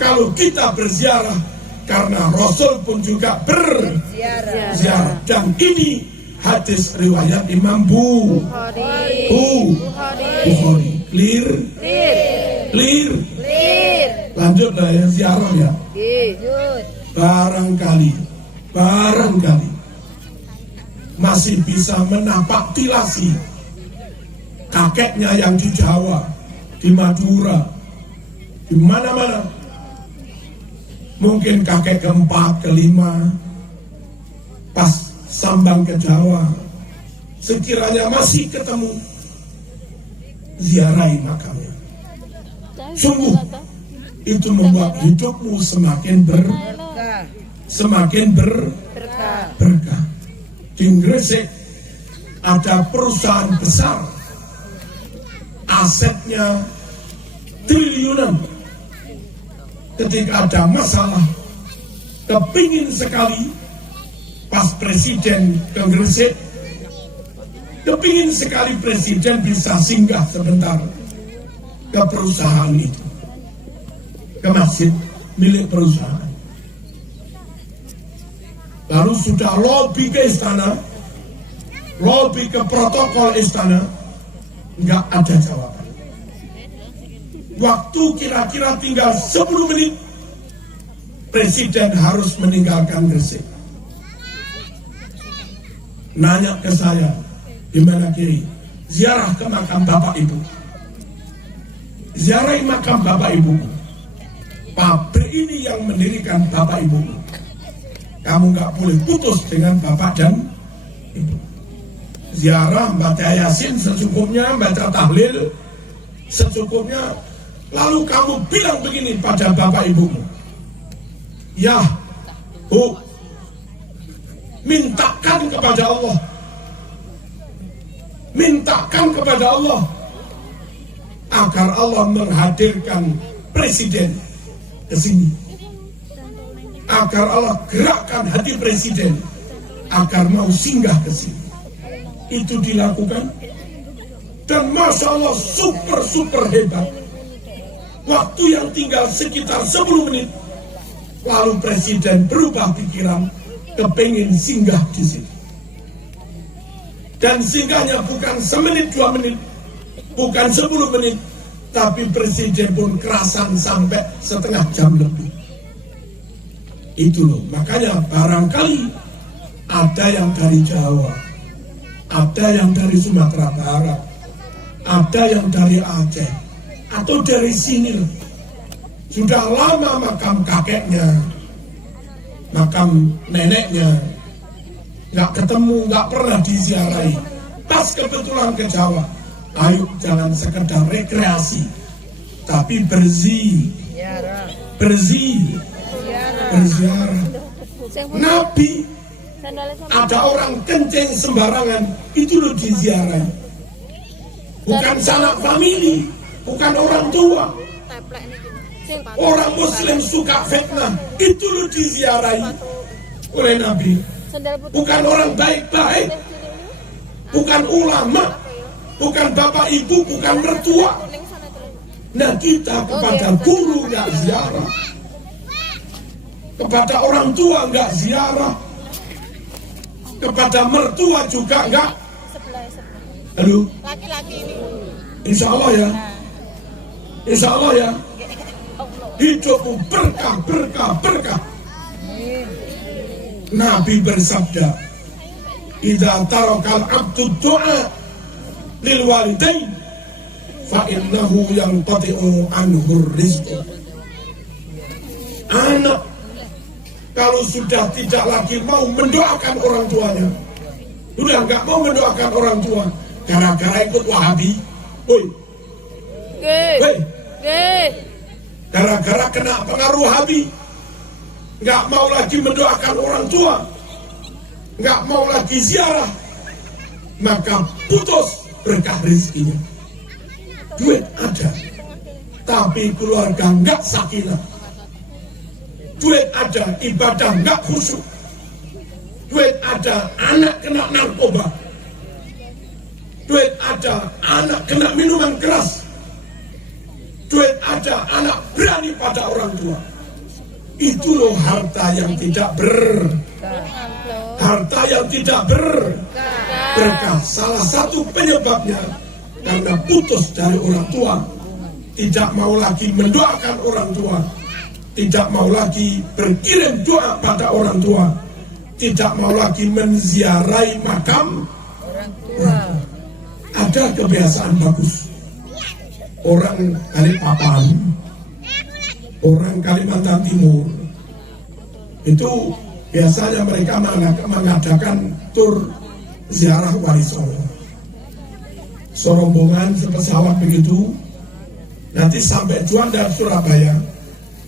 kalau kita berziarah, karena Rasul pun juga berziarah. Dan ini hadis riwayat Imam Bukhari. Clear. Lanjut lah ya, ziarah ya. Barangkali masih bisa menapak tilasi kakeknya yang di Jawa, di Madura, di mana-mana. Mungkin kakek keempat, kelima, pas sambang ke Jawa, sekiranya masih ketemu, ziarahi makamnya. Sungguh itu membuat hidupmu semakin berkah. Di Gresik ada perusahaan besar, asetnya triliunan. Ketika ada masalah, kepingin sekali pas presiden ke Gresik, kepingin sekali presiden bisa singgah sebentar ke perusahaan itu, ke masjid milik perusahaan. Lalu sudah lobby ke istana, lobby ke protokol istana, nggak ada jawaban. Waktu kira-kira tinggal 10 menit, presiden harus meninggalkan Gresik. Nanya ke saya, gimana Kiai? Ziarah ke makam bapak ibu. Ziarahi makam bapak ibu. Pabrik ini yang mendirikan bapak ibu. Kamu nggak boleh putus dengan bapak dan ibu. Ziarah, baca Yasin secukupnya, baca tahlil secukupnya. Lalu kamu bilang begini pada bapak ibumu, ya Bu, mintakan kepada Allah, agar Allah menghadirkan presiden ke sini, agar Allah gerakkan hati presiden agar mau singgah ke sini. Itu dilakukan, dan masya Allah super hebat. Waktu yang tinggal sekitar 10 menit, lalu presiden berubah pikiran, kepingin singgah di sini. Dan singgahnya bukan semenit 2 menit, bukan 10 menit, tapi presiden pun kerasan sampai setengah jam lebih. Itu loh, makanya barangkali ada yang dari Jawa, ada yang dari Sumatera Barat, ada yang dari Aceh, atau dari sini loh. Sudah lama makam kakeknya, makam neneknya nggak ketemu, nggak pernah diziarahi. Pas kebetulan ke Jawa, ayo jangan sekedar rekreasi, tapi berziarah. Nabi, ada orang kencing sembarangan, itu loh diziarahi. Bukan sanak famili, bukan orang tua. Orang Muslim suka fitnah, itu loh diziarahi oleh Nabi. Bukan orang baik-baik, bukan ulama, bukan bapak ibu, bukan mertua. Nah kita kepada guru nggak ziarah, kepada orang tua nggak ziarah, kepada mertua juga nggak. Halo, insya Allah ya. Insya Allah ya, hidupmu berkah, berkah, berkah. Nabi bersabda, "Idza tarakal abdu du'a lil walidain fa innahu yanqati'u anhu rizqu." Anak kalau sudah tidak lagi mau mendoakan orang tuanya, sudah nggak mau mendoakan orang tua, gara-gara ikut Wahabi, woi, gara-gara kena pengaruh Wahabi, nggak mau lagi mendoakan orang tua, nggak mau lagi ziarah, maka putus berkah rezekinya. Duit ada, tapi keluarga nggak sakinah. Duit ada, ibadah nggak khusyuk. Duit ada, anak kena narkoba. Duit ada, anak kena minuman keras. Duit ada, anak berani pada orang tua. Itu loh harta yang tidak harta yang tidak berkah. Salah satu penyebabnya karena putus dari orang tua, tidak mau lagi mendoakan orang tua, tidak mau lagi berkirim doa pada orang tua, tidak mau lagi menziarahi makam orang tua. Ada kebiasaan bagus orang Balikpapan, orang Kalimantan Timur, itu biasanya mereka mengadakan tur ziarah Wali Songo. Serombongan sepesawat begitu, nanti sampai Juanda Surabaya,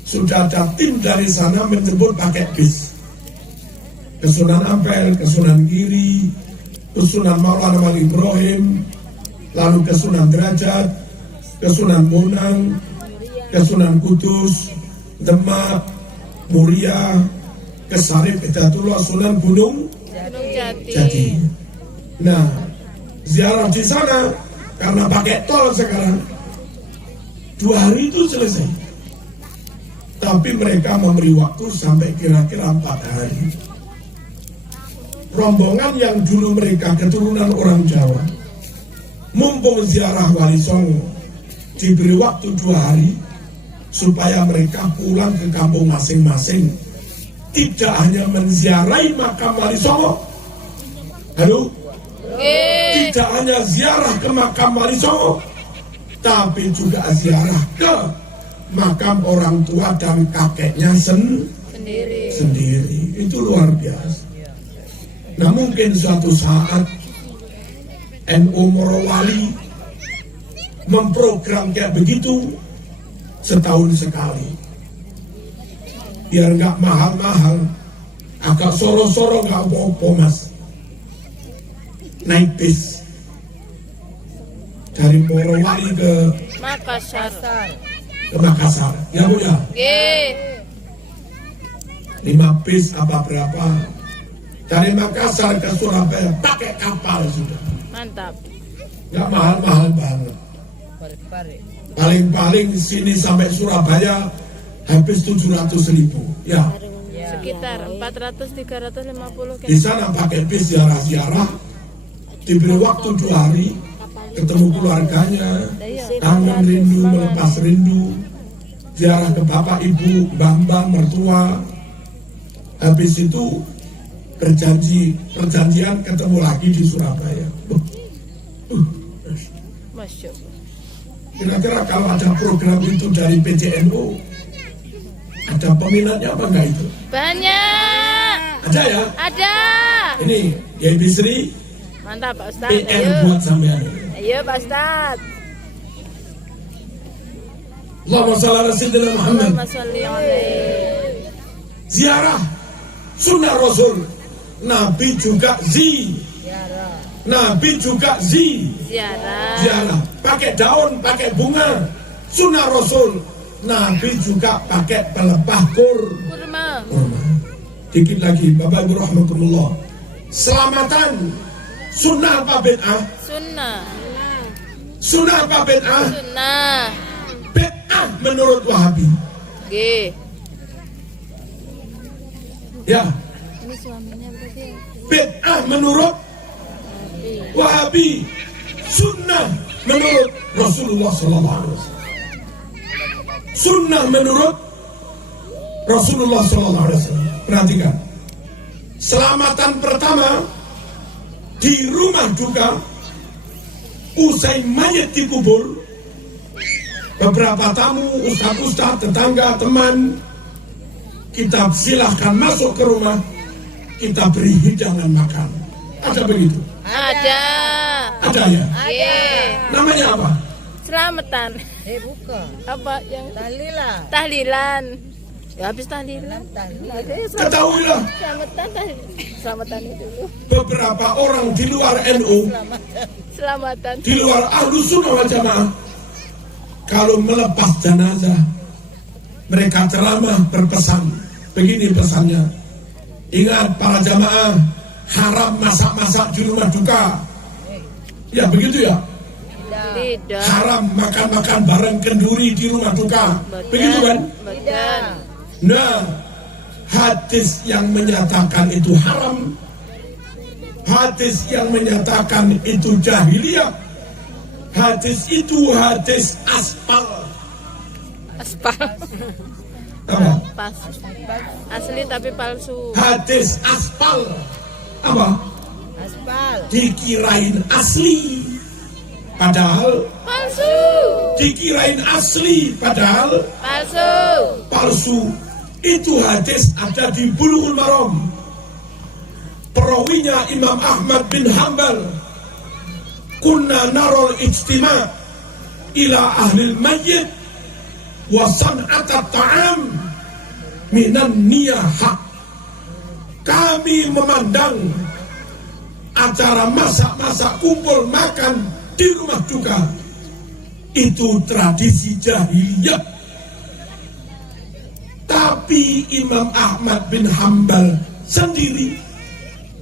sudah ada tim dari sana menjemput pakai bis ke Sunan Ampel, ke Sunan Giri, ke Sunan Maulana Wali Ibrahim, lalu ke Sunan Derajat, ke Sunan Bonang, ke Sunan Kudus, Demak, Muria, ke Sarif Hidayatullah, Sunan Gunung Jati. Nah, ziarah di sana karena pakai tol sekarang 2 hari itu selesai. Tapi mereka memberi waktu sampai kira-kira 4 hari. Rombongan yang dulu mereka keturunan orang Jawa, mumpung ziarah Wali Songo, diberi waktu 2 hari supaya mereka pulang ke kampung masing-masing. Tidak hanya menziarahi makam Wali Songo, tidak hanya ziarah ke makam Wali Songo, tapi juga ziarah ke makam orang tua dan kakeknya sendiri. Itu luar biasa. Nah, mungkin suatu saat NU Morowali memprogram kayak begitu setahun sekali, biar nggak mahal-mahal, agak soro-soro nggak apa-apa mas, naik bis dari Morowali ke Makassar, ya Bu ya. 5 bis apa berapa? Dari Makassar ke Surabaya pakai kapal sudah. Mantap. Nggak mahal-mahal banget. Paling-paling sini sampai Surabaya habis 700.000. Ya. Sekitar 400-350. Di sana pakai bis ziarah-ziarah, diberi waktu 2 hari, ketemu keluarganya, kangen rindu, melepas rindu, ziarah ke bapak ibu, mbah-mbah, mertua. Habis itu perjanjian ketemu lagi di Surabaya. Masya Allah. Kira-kira kalau ada program itu dari PCNU, ada peminatnya apa enggak itu? Banyak. Ada ya? Ada. Ini Yai Bisri. Mantap Pak Ustaz. PM buat sampean. Ayo Pak Ustaz. Allahumma shalli ala sayyidina Muhammad. Allahumma shalli alaihi. Ziarah sunnah Rasul. Nabi juga Nabi juga ziarah. Pakai daun, pakai bunga. Sunnah Rasul. Nabi juga pakai pelepah kurma. Dikit lagi, Bapak Ibu rahmatullah. Selamatan. Sunnah apa bid'ah? Sunnah apa bid'ah? Sunnah. Bid'ah menurut Wahabi. Ya. Ini suaminya berarti. Bid'ah menurut Wahabi. Sunnah menurut Rasulullah SAW. sunnah menurut Rasulullah SAW. Perhatikan, selamatan pertama di rumah duka usai mayat dikubur, beberapa tamu, ustaz-ustaz, tetangga, teman, kita silahkan masuk ke rumah, kita beri hidangan makan. Ada begitu? Ada. Ada ya? Ada. Namanya apa? Selamatan. Bukan. Apa yang Tahlilan. tahlilan? Ya habis tahlilan. Ketahuilah, Selamatan itu dulu. beberapa orang di luar NU, Selamatan. di luar Ahlus Sunnah wal Jamaah, kalau melepas jenazah, mereka ceramah berpesan. Begini pesannya: ingat para jamaah, haram masak-masak di rumah duka. Ya begitu ya. Tidak. Haram makan-makan bareng kenduri di rumah duka. Begitu kan? Betul. Nah, hadis yang menyatakan itu haram, hadis yang menyatakan itu jahiliyah, hadis itu hadis aspal. Aspal. Apa? Pas. Asli tapi palsu. Hadis aspal. Apa? Aspal. Dikirain asli, padahal Palsu. dikirain asli, padahal Palsu. palsu. Itu hadis ada di Bulughul Maram. Perawinya Imam Ahmad bin Hanbal. Kunna narol ijtima' ila ahlil mayyit wa san'atat ta'am minan niyahah. Kami memandang acara masak-masak kumpul makan di rumah duka itu tradisi jahiliyah. Tapi Imam Ahmad bin Hanbal sendiri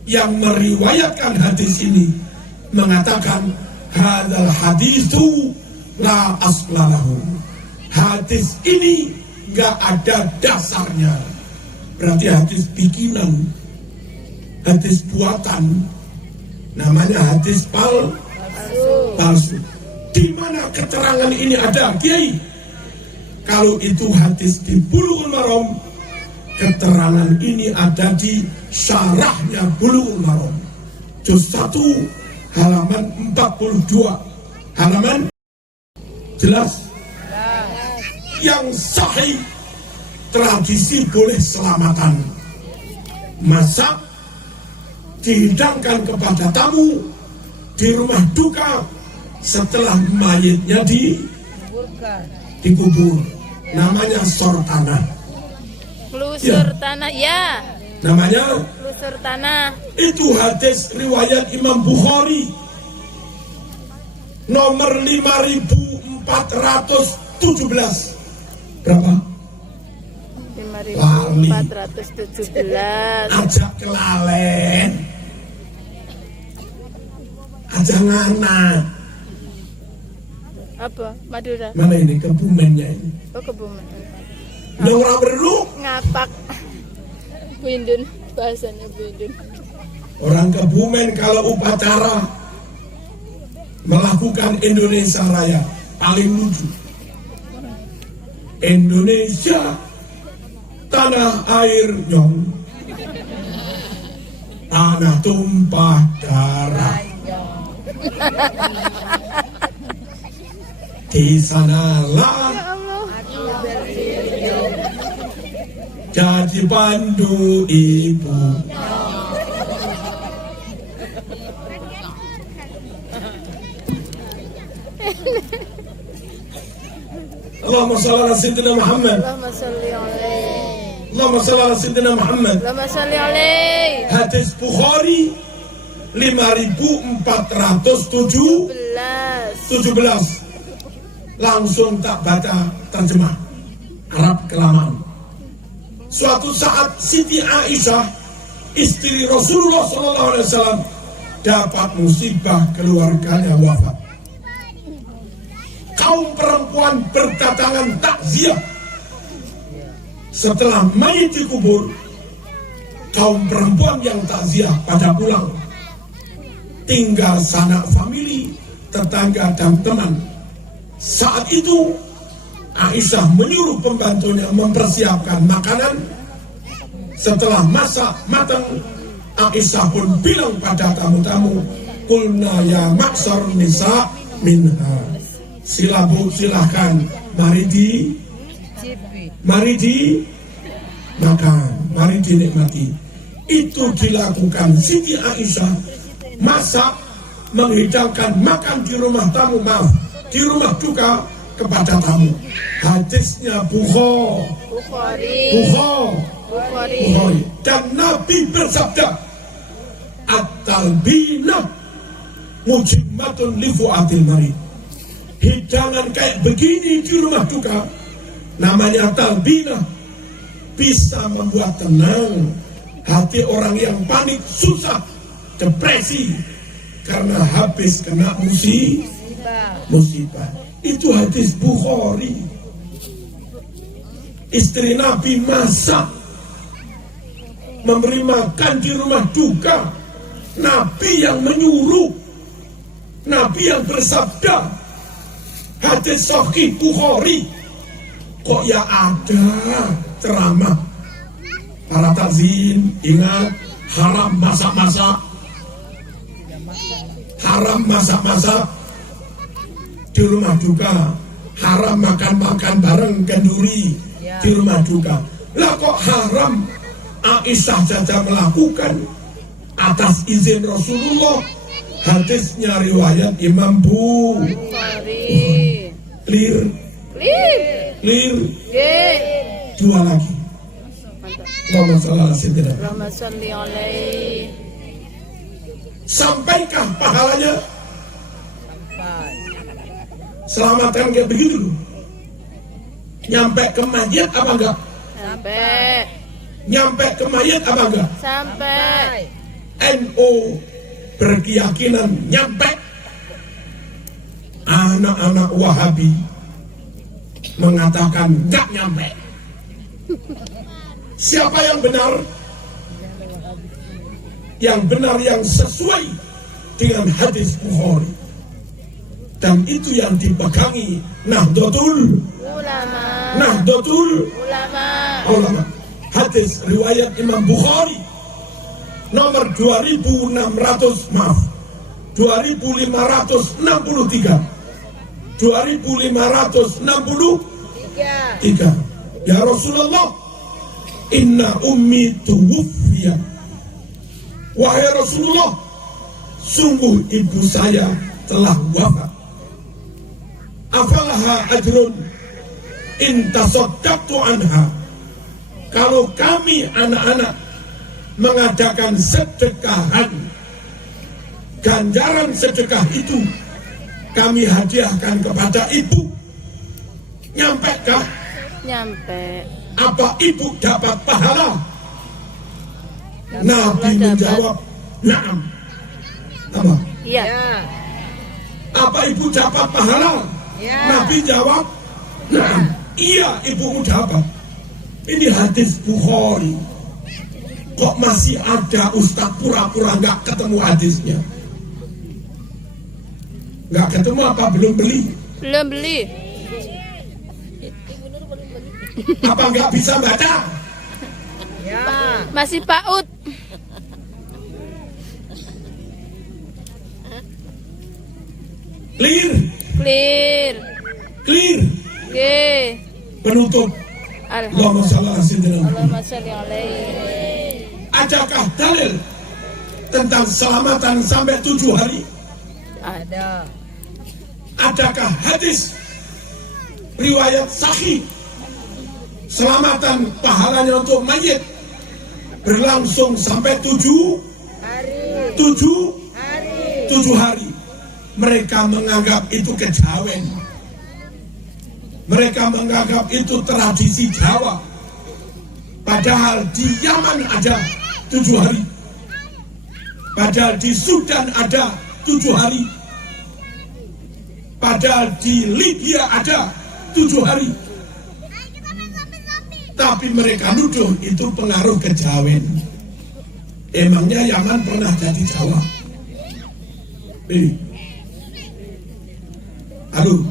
yang meriwayatkan hadis ini mengatakan hadzal haditsu la aslalahu. Hadis ini nggak ada dasarnya. Berarti hadis bikinan, hadis buatan, namanya hadis palsu. Di mana keterangan ini ada, Kiai? Kalau itu hadis di Bulughul Maram, keterangan ini ada di syarahnya Bulughul Maram, juz 1 halaman 42. Halaman jelas. Yang sahih, tradisi boleh selamatan, masak, dihidangkan kepada tamu di rumah duka setelah mayitnya dikubur. Namanya sortanah. Lusur Ya. tanah. Ya. Namanya Lusur tanah. itu hadis riwayat Imam Bukhari nomor 5417. Berapa? 5417. Ajak kelalen, aja ngana. Apa? Madura. Mana ini Kebumennya ini? Oh, Kebumen. Nggak orang perlu. Ngapak. Bindun. Bahasanya bindun. Orang Kebumen kalau upacara melakukan Indonesia Raya paling lucu. Indonesia tanah air nyong, tanah tumpah darah. Di sanalah jadi pandu ibu. Allahumma shalli ala sayyidina Muhammad. Allahumma sholli alaihi. Allahumma shalli ala sayyidina Muhammad. Allahumma sholli alaihi. Hadis Bukhari 5417. Langsung tak baca terjemah Arab kelamaan. Suatu saat Siti Aisyah, istri Rasulullah SAW, dapat musibah keluarganya wafat. Kaum perempuan berdatangan takziah. Setelah mayit dikubur, kaum perempuan yang takziah pada pulang. Tinggal sanak famili, tetangga dan teman. Saat itu Aisyah menyuruh pembantunya mempersiapkan makanan. Setelah masak matang, Aisyah pun bilang pada tamu-tamu, "Qulna ya maksar nisa minha." Sila bu, silahkan, mari makan, mari dinikmati. Itu dilakukan Siti Aisyah, masak, menghidangkan makan di rumah tamu, di rumah duka kepada tamu. Hadisnya Bukhari. Dan Nabi bersabda, "At-talbinah mujimmatun li fu'atil marid." Hidangan kayak begini di rumah duka, namanya talbinah, bisa membuat tenang hati orang yang panik, susah, depresi karena habis kena musibah. Itu hadis Bukhari. Istri Nabi masak, memberi makan di rumah duka. Nabi yang menyuruh, Nabi yang bersabda. Hadis Sahih Bukhari. Kok ya ada ceramah para takzim, ingat, haram masak-masak, haram masak-masak di rumah duka, haram makan-makan bareng kenduri di rumah duka. Lah kok haram? Aisyah saja melakukan atas izin Rasulullah. Hadisnya riwayat Imam Bukhari. Clear. Dua lagi. Allahumma shalli alaihi. Sampaikah pahalanya? Selamatkan kayak begitu. Nyampe ke mayat apa enggak? Sampai. Nyampe ke mayat apa enggak? Sampai. NU berkeyakinan nyampe. Anak-anak Wahabi mengatakan enggak nyampe. Siapa yang benar? Yang benar, yang sesuai dengan hadis Bukhari. Dan itu yang dipegangi Nahdlatul Ulama. Hadis riwayat Imam Bukhari nomor 2563. Ya Rasulullah, inna ummi tuwuffiya. Wahai Rasulullah, sungguh ibu saya telah wafat. Afalaha ajrun in tasaddaqtu anha. Kalau kami anak-anak mengadakan sedekahan, ganjaran sedekah itu kami hadiahkan kepada ibu, nyampekah? Nyampe. Apa ibu dapat pahala? Nabi menjawab, na'am. Apa? Iya. Apa ibu dapat pahala? Nabi jawab, na'am. Iya, ibumu dapat. Ini hadis Bukhari. Kok masih ada ustaz pura-pura nggak ketemu hadisnya? Nggak ketemu apa belum beli? Belum beli. Apa nggak bisa baca? Masih PAUD. Clear. Penutup. Allahumma shalli alaihi. Adakah dalil tentang selamatan sampai 7 hari? Ada. Adakah hadis riwayat sahih selamatan pahalanya untuk mayit berlangsung sampai 7 hari? Mereka menganggap itu kejawen. Mereka menganggap itu tradisi Jawa. Padahal di Yaman ada 7 hari. Padahal di Sudan ada 7 hari. Padahal di Libya ada 7 hari. Tapi mereka nuduh itu pengaruh kejawen. Emangnya Yaman pernah jadi Jawa? Halo.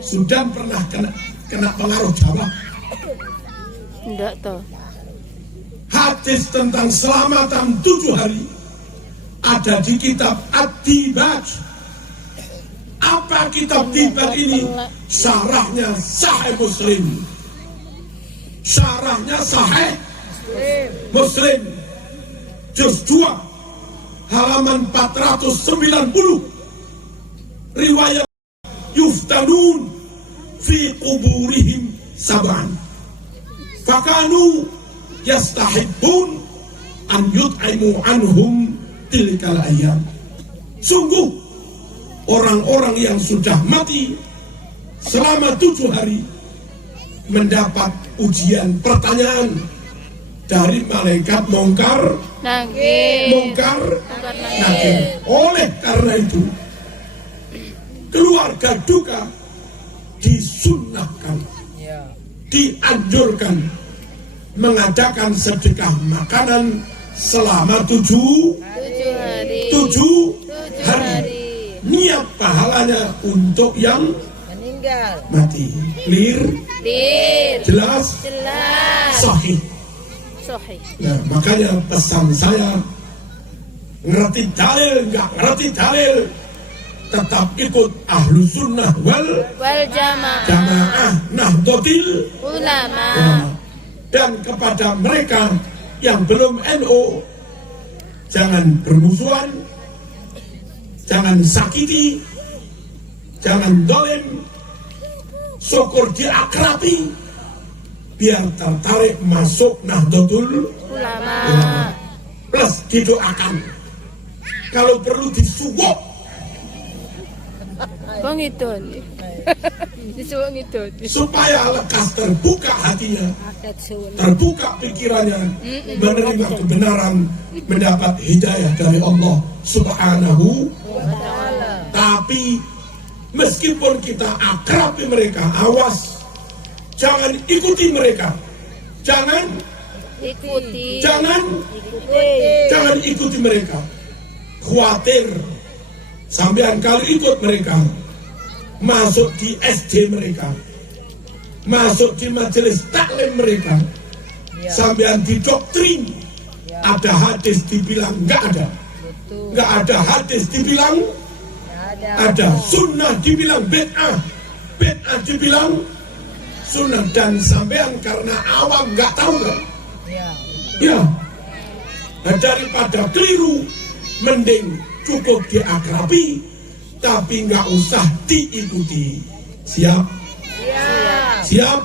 Sudan pernah kena pengaruh Jawa. Enggak toh. Hadis tentang selamatan 7 hari ada di kitab Ad-Dibat. Apa kitab Dibat ini? Syarahnya Sahih Muslim. Syarahnya Sahih Muslim. Juz 2 halaman 490. Riwayat yuftanun fi kuburihim sab'an. Fakanu yastahibbun an yut'imu anhum tilkal ayyam. Sungguh orang-orang yang sudah mati selama 7 hari mendapat ujian pertanyaan dari malaikat Mungkar Nakir. Oleh karena itu keluarga duka disunnahkan, dianjurkan mengadakan sedekah makanan selama 7 hari. Niat pahalanya untuk yang meninggal mati. Clear? Jelas? Sahih. Nah, makanya pesan saya, ngerti dalil nggak ngerti dalil, tetap ikut ahlu sunnah wal jamaah Nahdlatul Ulama. Dan kepada mereka yang belum NU, jangan bermusuhan, jangan sakiti, jangan dolim, syukur diakrabi, biar tertarik masuk Nahdlatul Ulama. Plus didoakan, kalau perlu disuwuk. Bang itu disuwuk itu supaya lekas terbuka hatinya, terbuka pikirannya, menerima kebenaran, mendapat hidayah dari Allah Subhanahu wa Ta'ala. Tapi meskipun kita akrabi mereka, awas, jangan ikuti mereka, jangan ikuti mereka. Khawatir sampean kalau ikut mereka, masuk di SD mereka, masuk di majelis taklim mereka, sampean didoktrin, ada hadis dibilang nggak ada, nggak ada hadis dibilang ada, sunnah dibilang bid'ah, bid'ah dibilang sunnah, dan sampean karena awam nggak tahu kan? Ya, daripada keliru, mending cukup diakrabi, tapi nggak usah diikuti. Siap? Siap?